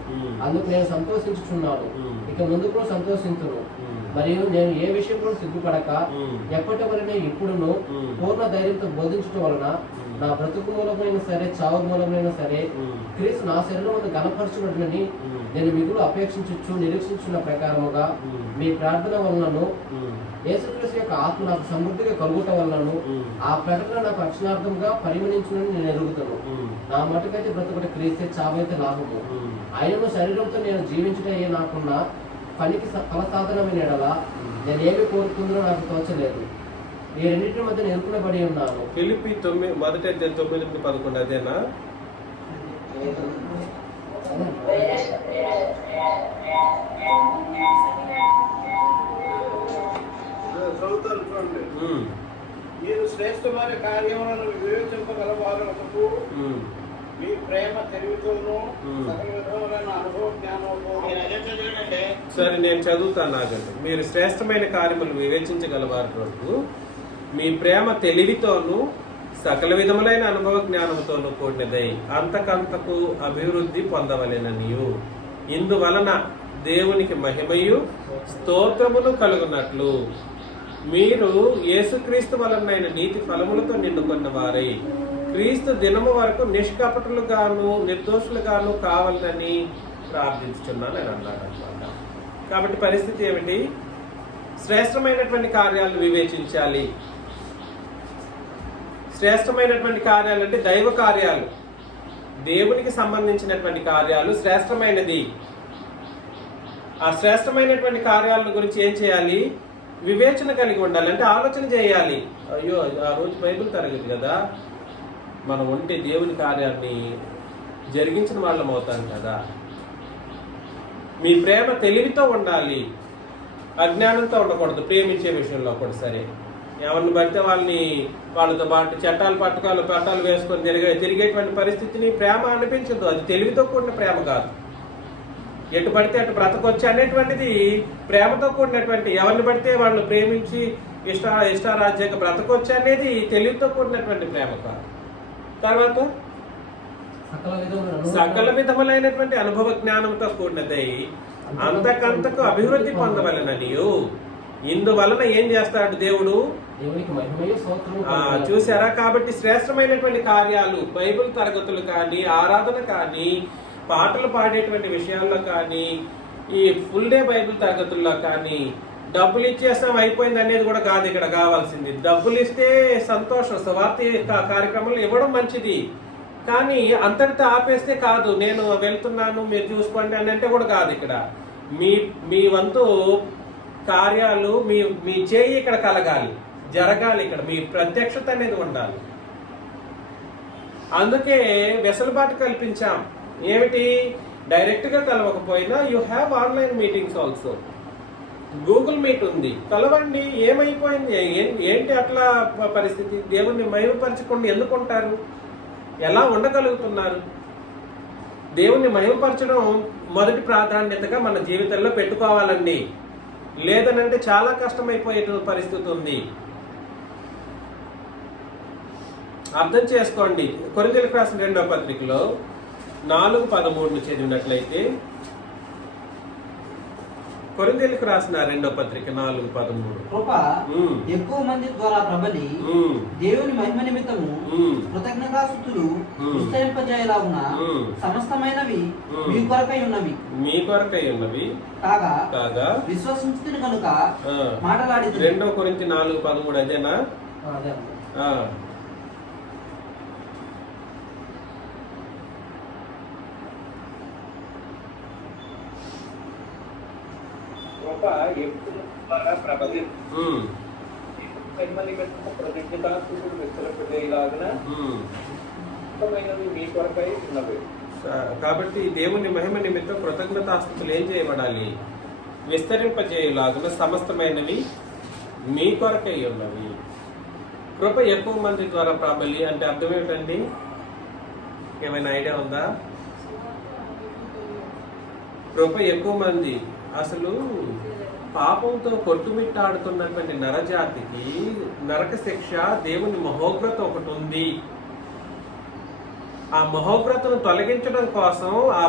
అందుకు నేను సంతోషించుచున్నాను, ఇక ముందు కూడా సంతోషించును. మరియు నేను ఏ విషయంలో సిగ్గుపడక ఎప్పటి వలన ఇప్పుడును పూర్ణ ధైర్యంతో బోధించడం వలన నా బ్రతుకు మూలమైన సరే, చావు మూలమైన సరే క్రీస్తు నా శరీరం గణపరచబడినని నేను మిగులు అపేక్షించు నిరీక్షించున్న ప్రకారముగా మీ ప్రార్థన వలనను యేసుక్రీస్తు యొక్క ఆత్మ నాకు సమృద్ధిగా కలుగుట వలనను ఆ ప్రకటన నాకు రక్షణార్థంగా పరిగణించునని నేను ఎరుగుతాను. నా మటుకైతే బ్రతుకుట క్రీస్తే, చావైతే లాభము. ఆయనను శరీరంతో నేను జీవించటే నాకున్న పనికి ఫలసాధనమైన ఎడల నేను ఏమి కోరుకుందో నాకు తోచలేదు. ఈ రెండింటి మధ్య నిరుకునబడి ఉన్నాను. ఫిలిప్పీ 9:9-11 అదేనా? మీరు శ్రేష్టమైన కార్యములను వివేచింపగలవారు. మీ ప్రేమ తెలివితోనూ సకల విధములైన అనుభవ జ్ఞానంతో. సరే, నేను చదువుతాను. నాగండి. మీరు శ్రేష్టమైన కార్యములు వివేచించగలవారు, మీ ప్రేమ తెలివితోనూ సకల విధములైన అనుభవ జ్ఞానంతోనూ కూడినదై అంతకంతకు అభివృద్ధి పొందవలెననియు ఇందువలన దేవునికి మహిమయు స్తోత్రమును కలుగునట్లు మీరు యేసుక్రీస్తు వలనైన నీతి ఫలములతో నిండుకున్న వారై క్రీస్తు దినము వరకు నిష్కపటులుగాను నిర్దోషులుగాను కావాలని ప్రార్థించుతున్నాను అని అన్నాడు అన్నమాట. కాబట్టి పరిస్థితి ఏమిటి? శ్రేష్టమైనటువంటి కార్యాలను వివేచించాలి. శ్రేష్టమైనటువంటి కార్యాలు అంటే దైవ కార్యాలు, దేవునికి సంబంధించినటువంటి కార్యాలు శ్రేష్టమైనది. ఆ శ్రేష్టమైనటువంటి కార్యాల గురించి ఏం చేయాలి? వివేచన కలిగి ఉండాలి. అంటే ఆలోచన చేయాలి. అయ్యో, ఆ రోజు బైబిల్ తరగతి కదా, మనం ఉంటే దేవుని కార్యాన్ని జరిగించిన వాళ్ళం అవుతాం కదా. మీ ప్రేమ తెలివితో ఉండాలి, అజ్ఞానంతో ఉండకూడదు. ప్రేమించే విషయంలో కూడా సరే, ఎవరిని పడితే వాళ్ళతో పాటు పట్టాలు వేసుకొని తిరిగేటువంటి పరిస్థితిని ప్రేమ అనిపించదు. అది తెలివితో కూడిన ప్రేమ కాదు. ఎటు పడితే అటు బ్రతకొచ్చి అనేటువంటిది ప్రేమతో కూడినటువంటి, ఎవరిని పడితే వాళ్ళు ప్రేమించి ఇష్టారాజ్యంగా బ్రతకొచ్చి అనేది తెలివితో కూడినటువంటి ప్రేమ కాదు. తర్వాత సకల విధములైనటువంటి అనుభవ జ్ఞానంతో కూడినదై అంతకంతకు అభివృద్ధి పొందవలెననియు ఇందువలన ఏం చేస్తాడు దేవుడు? చూసారా? కాబట్టి శ్రేష్టమైనటువంటి కార్యాలు, బైబిల్ తరగతులు కానీ, ఆరాధన కానీ, పాటలు పాడేటువంటి విషయాల్లో కానీ, ఈ ఫుల్ డే బైబిల్ తరగతుల్లో కానీ డబ్బులు ఇచ్చేస్తాం అయిపోయింది అనేది కూడా కాదు ఇక్కడ కావాల్సింది. డబ్బులు ఇస్తే సంతోషం, సువార్త కార్యక్రమాలు ఇవ్వడం మంచిది, కానీ అంతటితో ఆపేస్తే కాదు. నేను వెళ్తున్నాను మీరు చూసుకోండి అని అంటే కూడా కాదు. ఇక్కడ మీ వంతు కార్యాలు మీ చేయి ఇక్కడ కలగాలి, జరగాలి. ఇక్కడ మీ ప్రత్యక్షత అనేది ఉండాలి. అందుకే వెసులుబాటు కల్పించాం. ఏమిటి? డైరెక్ట్ గా కలవకపోయినా you have online meetings also. Google Meet ఉంది, కలవండి. ఏమైపోయింది? ఏంటి అట్లా పరిస్థితి? దేవుణ్ణి మహిమపరచకుండా ఎందుకుంటారు? ఎలా ఉండగలుగుతున్నారు? దేవుణ్ణి మహిమపరచడం మొదటి ప్రాధాన్యతగా మన జీవితంలో పెట్టుకోవాలండి. లేదనంటే చాలా కష్టమైపోయే పరిస్థితి ఉంది. అర్థం చేసుకోండి. కొరింథీయులకు రాసిన 2వ పత్రికలో 4:13 చదివినట్లయితే, కొరింథీయులకు రాసిన 2వ పత్రిక 4:13 కృప ఎక్కువ మంది ద్వారా ప్రబలి దేవుని మహిమ నిమిత్తము కృతజ్ఞతాస్తుతులు విస్తరింపజేయలాగున సమస్తమైనవి మీ కొరకై ఉన్నవి కాగా విశ్వసించుతుని కనుక మాటలాడి. 2 కొరింథీ 4:13 అదేనా? ప్రబలి ప్రతిజ్ఞతాస్తుతులు విస్తరింపజేయలాగున మీ కొరకై ఉన్నవి. కాబట్టి దేవుని మహిమ నిమిత్తం కృతజ్ఞతాస్తుతులు ఏం చేయబడాలి? విస్తరింపజేయలాగున సమస్తమైనవి మీ కొరకై ఉన్నవి. కృప ఎక్కువ మంది ద్వారా ప్రబలి అంటే అర్థం ఏమిటండి? ఏమైనా ఐడియా ఉందా? కృప ఎక్కువ మంది. అసలు పాపంతో కొట్టుమిట్టాడుతున్నటువంటి నరజాతికి నరక శిక్ష, దేవుని మహోగ్రత ఒకటి ఉంది. ఆ మహోగ్రతను తొలగించడం కోసం, ఆ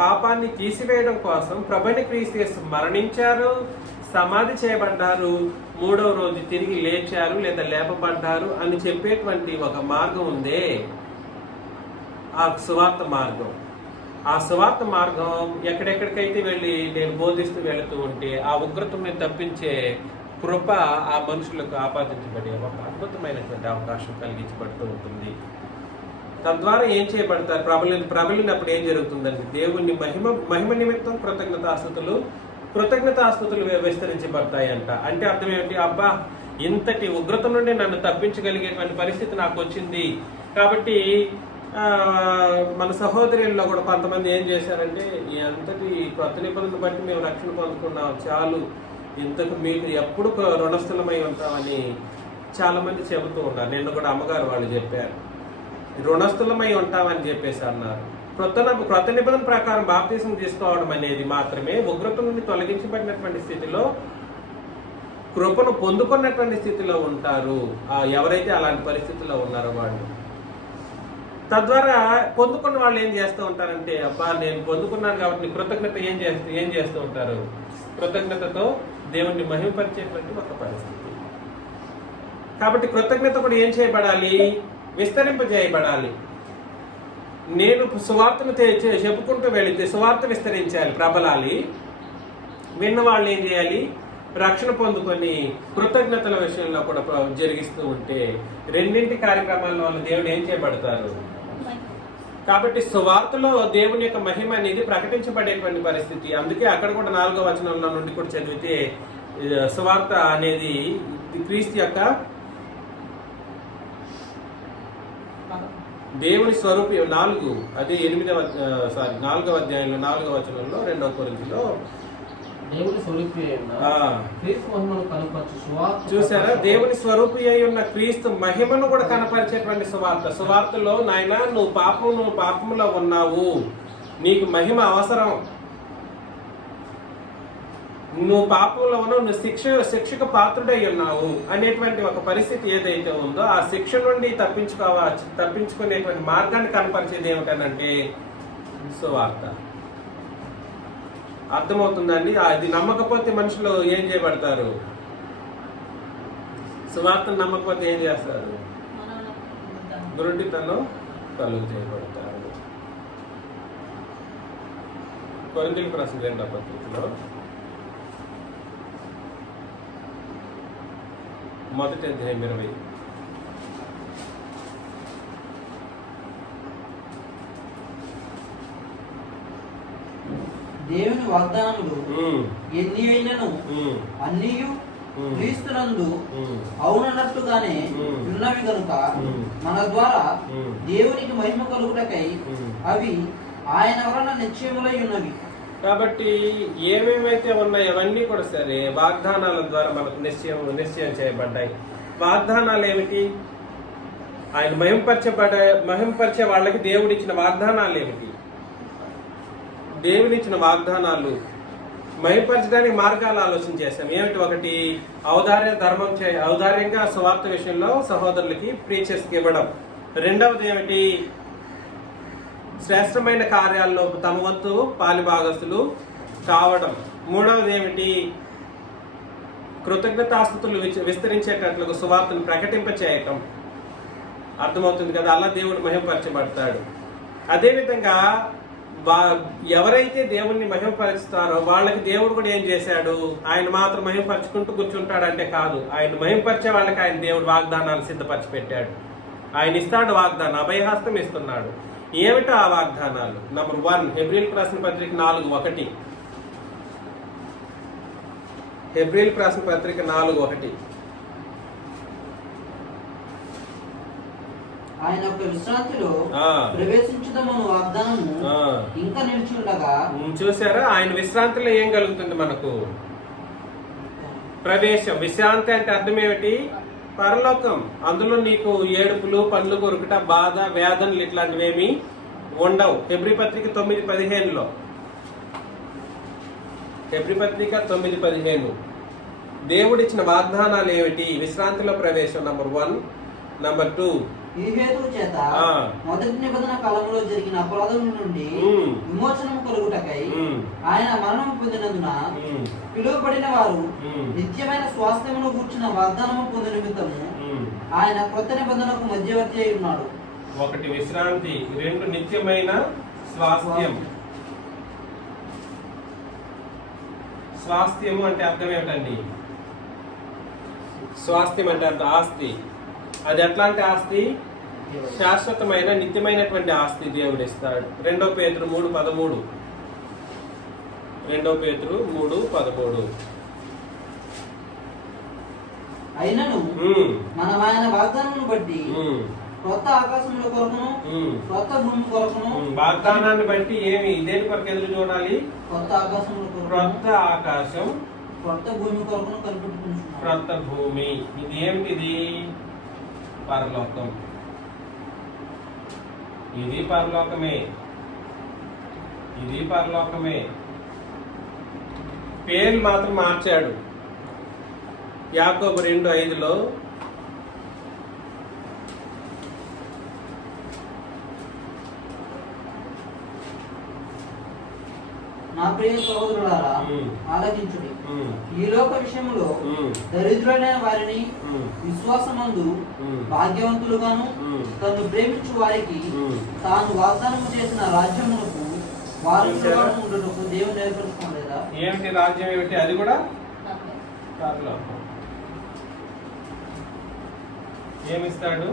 పాపాన్ని తీసివేయడం కోసం ప్రభుని క్రీస్తు మరణించారు, సమాధి చేయబడ్డారు, 3వ రోజు తిరిగి లేచారు లేదా లేపబడ్డారు అని చెప్పేటువంటి ఒక మార్గం ఉందే, ఆ సువార్త మార్గం. ఆ సువార్త మార్గం ఎక్కడెక్కడికైతే వెళ్ళి నేను బోధిస్తూ వెళుతూ ఉంటే ఆ ఉగ్రతని తప్పించే కృప ఆ మనుషులకు ఆపాదించబడే ఒక అద్భుతమైనటువంటి అవకాశం కలిగించబడుతూ ఉంటుంది. తద్వారా ఏం చేయబడతారు? ప్రబలినప్పుడు ఏం జరుగుతుందండి? దేవుని మహిమ నిమిత్తం కృతజ్ఞతాస్తుతులు విస్తరించబడతాయంట. అంటే అర్థం ఏమిటి? అబ్బా, ఇంతటి ఉగ్రత నుండి నన్ను తప్పించగలిగేటువంటి పరిస్థితి నాకు వచ్చింది. కాబట్టి మన సహోదరుల్లో కూడా కొంతమంది ఏం చేశారంటే, అంతటి కొత్త నిబంధనను బట్టి మేము రక్షణ పొందుకున్నాం, చాలు, ఇంతకు మీకు ఎప్పుడు రుణస్థలమై ఉంటామని చాలా మంది చెబుతూ ఉన్నారు. నిన్న కూడా అమ్మగారు వాళ్ళు చెప్పారు, రుణస్థలమై ఉంటామని చెప్పేసి అన్నారు. కొత్త నిబంధన ప్రకారం బాప్తిసం తీసుకోవడం అనేది మాత్రమే ఉగ్రత నుండి తొలగించబడినటువంటి స్థితిలో కృపను పొందుకున్నటువంటి స్థితిలో ఉంటారు. ఎవరైతే అలాంటి పరిస్థితుల్లో ఉన్నారో వాళ్ళు, తద్వారా పొందుకున్న వాళ్ళు ఏం చేస్తూ ఉంటారంటే, అబ్బా నేను పొందుకున్నాను కాబట్టి కృతజ్ఞత ఏం చేస్తూ ఉంటారు? కృతజ్ఞతతో దేవుణ్ణి మహిమపరిచేటువంటి ఒక పరిస్థితి. కాబట్టి కృతజ్ఞత కూడా ఏం చేయబడాలి? విస్తరింపజేయబడాలి. నేను సువార్తను చెప్పుకుంటూ వెళితే సువార్త విస్తరించాలి, ప్రబలాలి. విన్న వాళ్ళు ఏం చేయాలి? రక్షణ పొందుకొని కృతజ్ఞతల విషయంలో కూడా జరిగిస్తూ ఉంటే రెండింటి కార్యక్రమాల వల్ల దేవుడు ఏం చేయబడతారు? కాబట్టి సువార్తలో దేవుని యొక్క మహిమ అనేది ప్రకటించబడేటువంటి పరిస్థితి. అందుకే అక్కడ కూడా 4వ వచనంలో నుండి కూడా చదివితే సువార్త అనేది క్రీస్తు యొక్క దేవుని స్వరూపి 4 అదే 4వ అధ్యాయంలో 4వ వచనంలో 2వ కొరింథీలో దేవుని స్వరూపి క్రీస్తు మహిమను కనపరచు సువార్త. చూసారా? దేవుని స్వరూపి అయి ఉన్న క్రీస్తు మహిమను కూడా కనపరిచేటువంటి సువార్త. సువార్తలో నాయన నువ్వు పాపములో ఉన్నావు, నీకు మహిమ అవసరం, నువ్వు పాపంలో ఉన్నావు, నువ్వు శిక్షకు పాత్రుడై ఉన్నావు అనేటువంటి ఒక పరిస్థితి ఏదైతే ఉందో ఆ శిక్ష నుండి తప్పించుకునేటువంటి మార్గాన్ని కనపరిచేది ఏమిటనంటే సువార్త. అర్థమవుతుందండి? అది నమ్మకపోతే మనుషులు ఏం చేయబడతారు? సువార్తను నమ్మకపోతే ఏం చేస్తారు? గురుడితనం కలుగు చేయబడతారు. కొరింథీయులకు రాసిన 2వ పత్రికలో 1వ అధ్యాయం 20. దేవుని వాగ్దానములు ఎన్ని అయినను అన్నియు క్రీస్తునందు అవునన్నట్టుగానే ఉన్నవి గనుక మన ద్వారా దేవునికి మహిమ కలుగుటకై అవి ఆయన వలన నిశ్చయములై ఉన్నవి. కాబట్టి ఏమేమైతే ఉన్నాయో అవన్నీ కూడా సరే వాగ్దానాల ద్వారా మనకు నిశ్చయం చేయబడ్డాయి. వాగ్దానాలు ఏమిటి? ఆయన మహింపరిచే వాళ్ళకి దేవుడిచ్చిన వాగ్దానాలు ఏమిటి? దేవునిచ్చిన వాగ్దానాలు మహింపరచడానికి మార్గాలు ఆలోచన చేస్తాం. ఏమిటి? ఒకటి, ఔదార్యంగా సువార్త విషయంలో సహోదరులకి ప్రీచర్స్కి ఇవ్వడం. రెండవది ఏమిటి? శ్రేష్టమైన కార్యాల్లో తమ వంతు పాలిభాగస్తులు కావడం. మూడవది ఏమిటి? కృతజ్ఞతాస్తుతులు విస్తరించేటట్లుగా సువార్తను ప్రకటింపచేయటం. అర్థమవుతుంది కదా? అలా దేవుడు మహిమపరచబడతాడు. అదేవిధంగా ఎవరైతే దేవుణ్ణి మహిమపరుస్తారో వాళ్ళకి దేవుడు కూడా ఏం చేశాడు? ఆయన మాత్రం మహిమపరుచుకుంటూ కూర్చుంటాడంటే కాదు. ఆయన మహిమపరిచే వాళ్ళకి ఆయన దేవుడు వాగ్దానాలు సిద్ధపరిచి పెట్టాడు. ఆయన ఇస్తాడు వాగ్దానం, అభయహస్తం ఇస్తున్నాడు. ఏమిటో ఆ వాగ్దానాలు? నంబర్ 1, హెబ్రీయులకు రాసిన పత్రిక 4:1. హెబ్రీయులకు రాసిన పత్రిక 4:1. ఆయన యొక్క విశ్రాంతిలో ప్రవేశించుదామని వాగ్దానము ఇంకా నిలిచి ఉండగా. చూసారా? ఆయన విశ్రాంతిలో ఏం కలుగుతుంది మనకు? ప్రవేశం. విశ్రాంతి అంటే అర్థం ఏమిటి? పరలోకం. అందులో నీకు ఏడుపులు, పండ్లు కొరుకుట, బాధ, వేదనలు ఇట్లాంటివేమి ఉండవు. హెబ్రీ పత్రిక 9:15లో, హెబ్రీ పత్రిక 9:15 దేవుడిచ్చిన వాగ్దానాలు ఏమిటి? విశ్రాంతిలో ప్రవేశం నంబర్ 1. నంబర్ 2, ఈ హేతువు చేత మొదటి నిబంధన కాలంలో జరిగిన అపరాధముల నుండి విమోచనము కలుగుటకై ఆయన మరణం పొందినందున పిలువబడిన వారు నిత్యమైన స్వాస్థ్యమును కూర్చున్న వాగ్దానము పొందిన నిమిత్తము ఆయన కొత్త నిబంధనకు మధ్యవర్తి అయి ఉన్నాడు. 1 విశ్రాంతి, 2 నిత్యమైన స్వాస్థ్యం. స్వాస్థ్యము అంటే అర్థం ఏమిటండి? స్వాస్థ్యం అంటే అర్థం ఆస్తి. అది ఎట్లాంటి ఆస్తి? శాశ్వతమైన నిత్యమైనటువంటి ఆస్తి దేవుడు ఇస్తాడు. 2 పేతురు 3:13. 2 పేతురు 3:13. అయినను మనం ఆయన వాగ్దానమును బట్టి కొత్త ఆకాశముల కొరకును కొత్త భూమి కొరకును. వాగ్దానాన్ని బట్టి ఏమి? దేని కొరకు ఎదురు చూడాలి? కొత్త ఆకాశముల కొరకు, కొత్త ఆకాశం, కొత్త భూమి కొరకును కనిపెట్టుకుంటున్నాం. కొత్త భూమి. ఇది ఏమిటిది? పరలోకం. ఇది పరలోకమే. ఇది పరలోకమే. పేర్లు మాత్రం మార్చాడు. యాకోబు 2:5లో నా ప్రియ సహోదరులారా ఉమ్. ఆలకించుడి. ఉమ్. ఈ లోక విషయంలో ఉమ్. దరిద్రులైన వారిని ఉమ్. విశ్వాసమందు ఉమ్. భాగ్యవంతులుగాను ఉమ్. తను ప్రేమించు వారికి ఉమ్. తాను వాగ్దానం చేసిన రాజ్యమునకు వారసులుగాను ఉండుటకు దేవుని ఏర్పరచుకోలేదా? ఏమిటి రాజ్యం ఏమిటి? అది కూడా పరలోకం. ఏమిస్తాడు?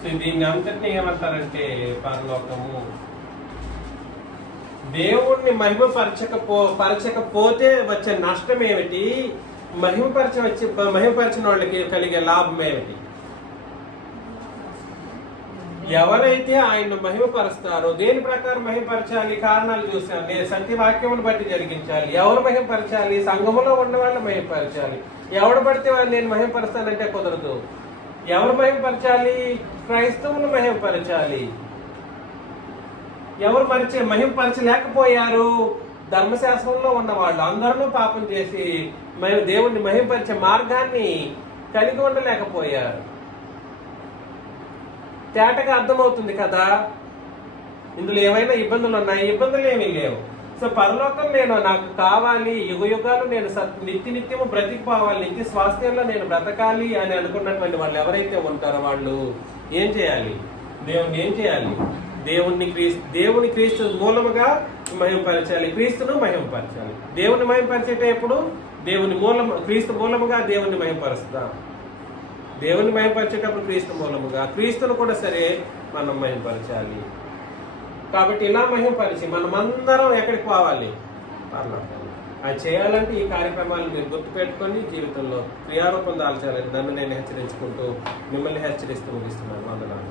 సో దీన్ని అంతటిని ఏమంటారంటే పరలోకము. దేవుణ్ణి పరచకపోతే వచ్చే నష్టం ఏమిటి? మహిమపరిచిన వాళ్ళకి కలిగే లాభం ఏమిటి? ఎవరైతే ఆయన్ను మహిమపరుస్తారో, దేని ప్రకారం మహిమపరచాలి? కారణాలు చూసాం. సత్యవాక్యమును బట్టి జరిగించాలి. ఎవరు మహిమపరచాలి? సంఘములో ఉన్న వాళ్ళు మహిమపరచాలి. ఎవడు పడితే వాళ్ళు నేను మహిమపరుస్తానంటే కుదరదు. ఎవరు మహిమపరచాలి? క్రైస్తవులు మహిమపరచాలి. ఎవరు మహిమపరచలేకపోయారు? ధర్మశాస్త్రంలో ఉన్న వాళ్ళు అందరూ పాపం చేసి దేవుణ్ణి మహిమపరిచే మార్గాన్ని కలిగి ఉండలేకపోయారు. తేటగా అర్థమవుతుంది కదా ఇందులో ఏమైనా ఇబ్బందులు ఉన్నాయి? ఇబ్బందులు ఏమీ లేవు. సో పరలోకం నాకు కావాలి, యుగాలు నేను నిత్యము బ్రతికిపోవాలి, నిత్య స్వాస్థ్యంలో నేను బ్రతకాలి అని అనుకున్నటువంటి వాళ్ళు ఎవరైతే ఉంటారో వాళ్ళు ఏం చేయాలి? ఏం చేయాలి? దేవుని క్రీస్తు మూలముగా మహిమపరచాలి, క్రీస్తును మహిమపరచాలి. దేవుని మహిమపరిచేటప్పుడు క్రీస్తు మూలముగా దేవుని మహిమపరుస్తాం. దేవుని మహిమపరిచేటప్పుడు క్రీస్తు మూలముగా, క్రీస్తును కూడా సరే మనం మహిమపరచాలి. కాబట్టి ఇలా మహిమపరిచి మనమందరం ఎక్కడికి పోవాలి? పరలోకం. అది చేయాలంటే ఈ కార్యక్రమాలను మీరు గుర్తుపెట్టుకొని జీవితంలో క్రియారూపం దాల్చాలని నన్ను నేను హెచ్చరించుకుంటూ మిమ్మల్ని హెచ్చరిస్తూ ముగిస్తున్నాను. వందనాలు.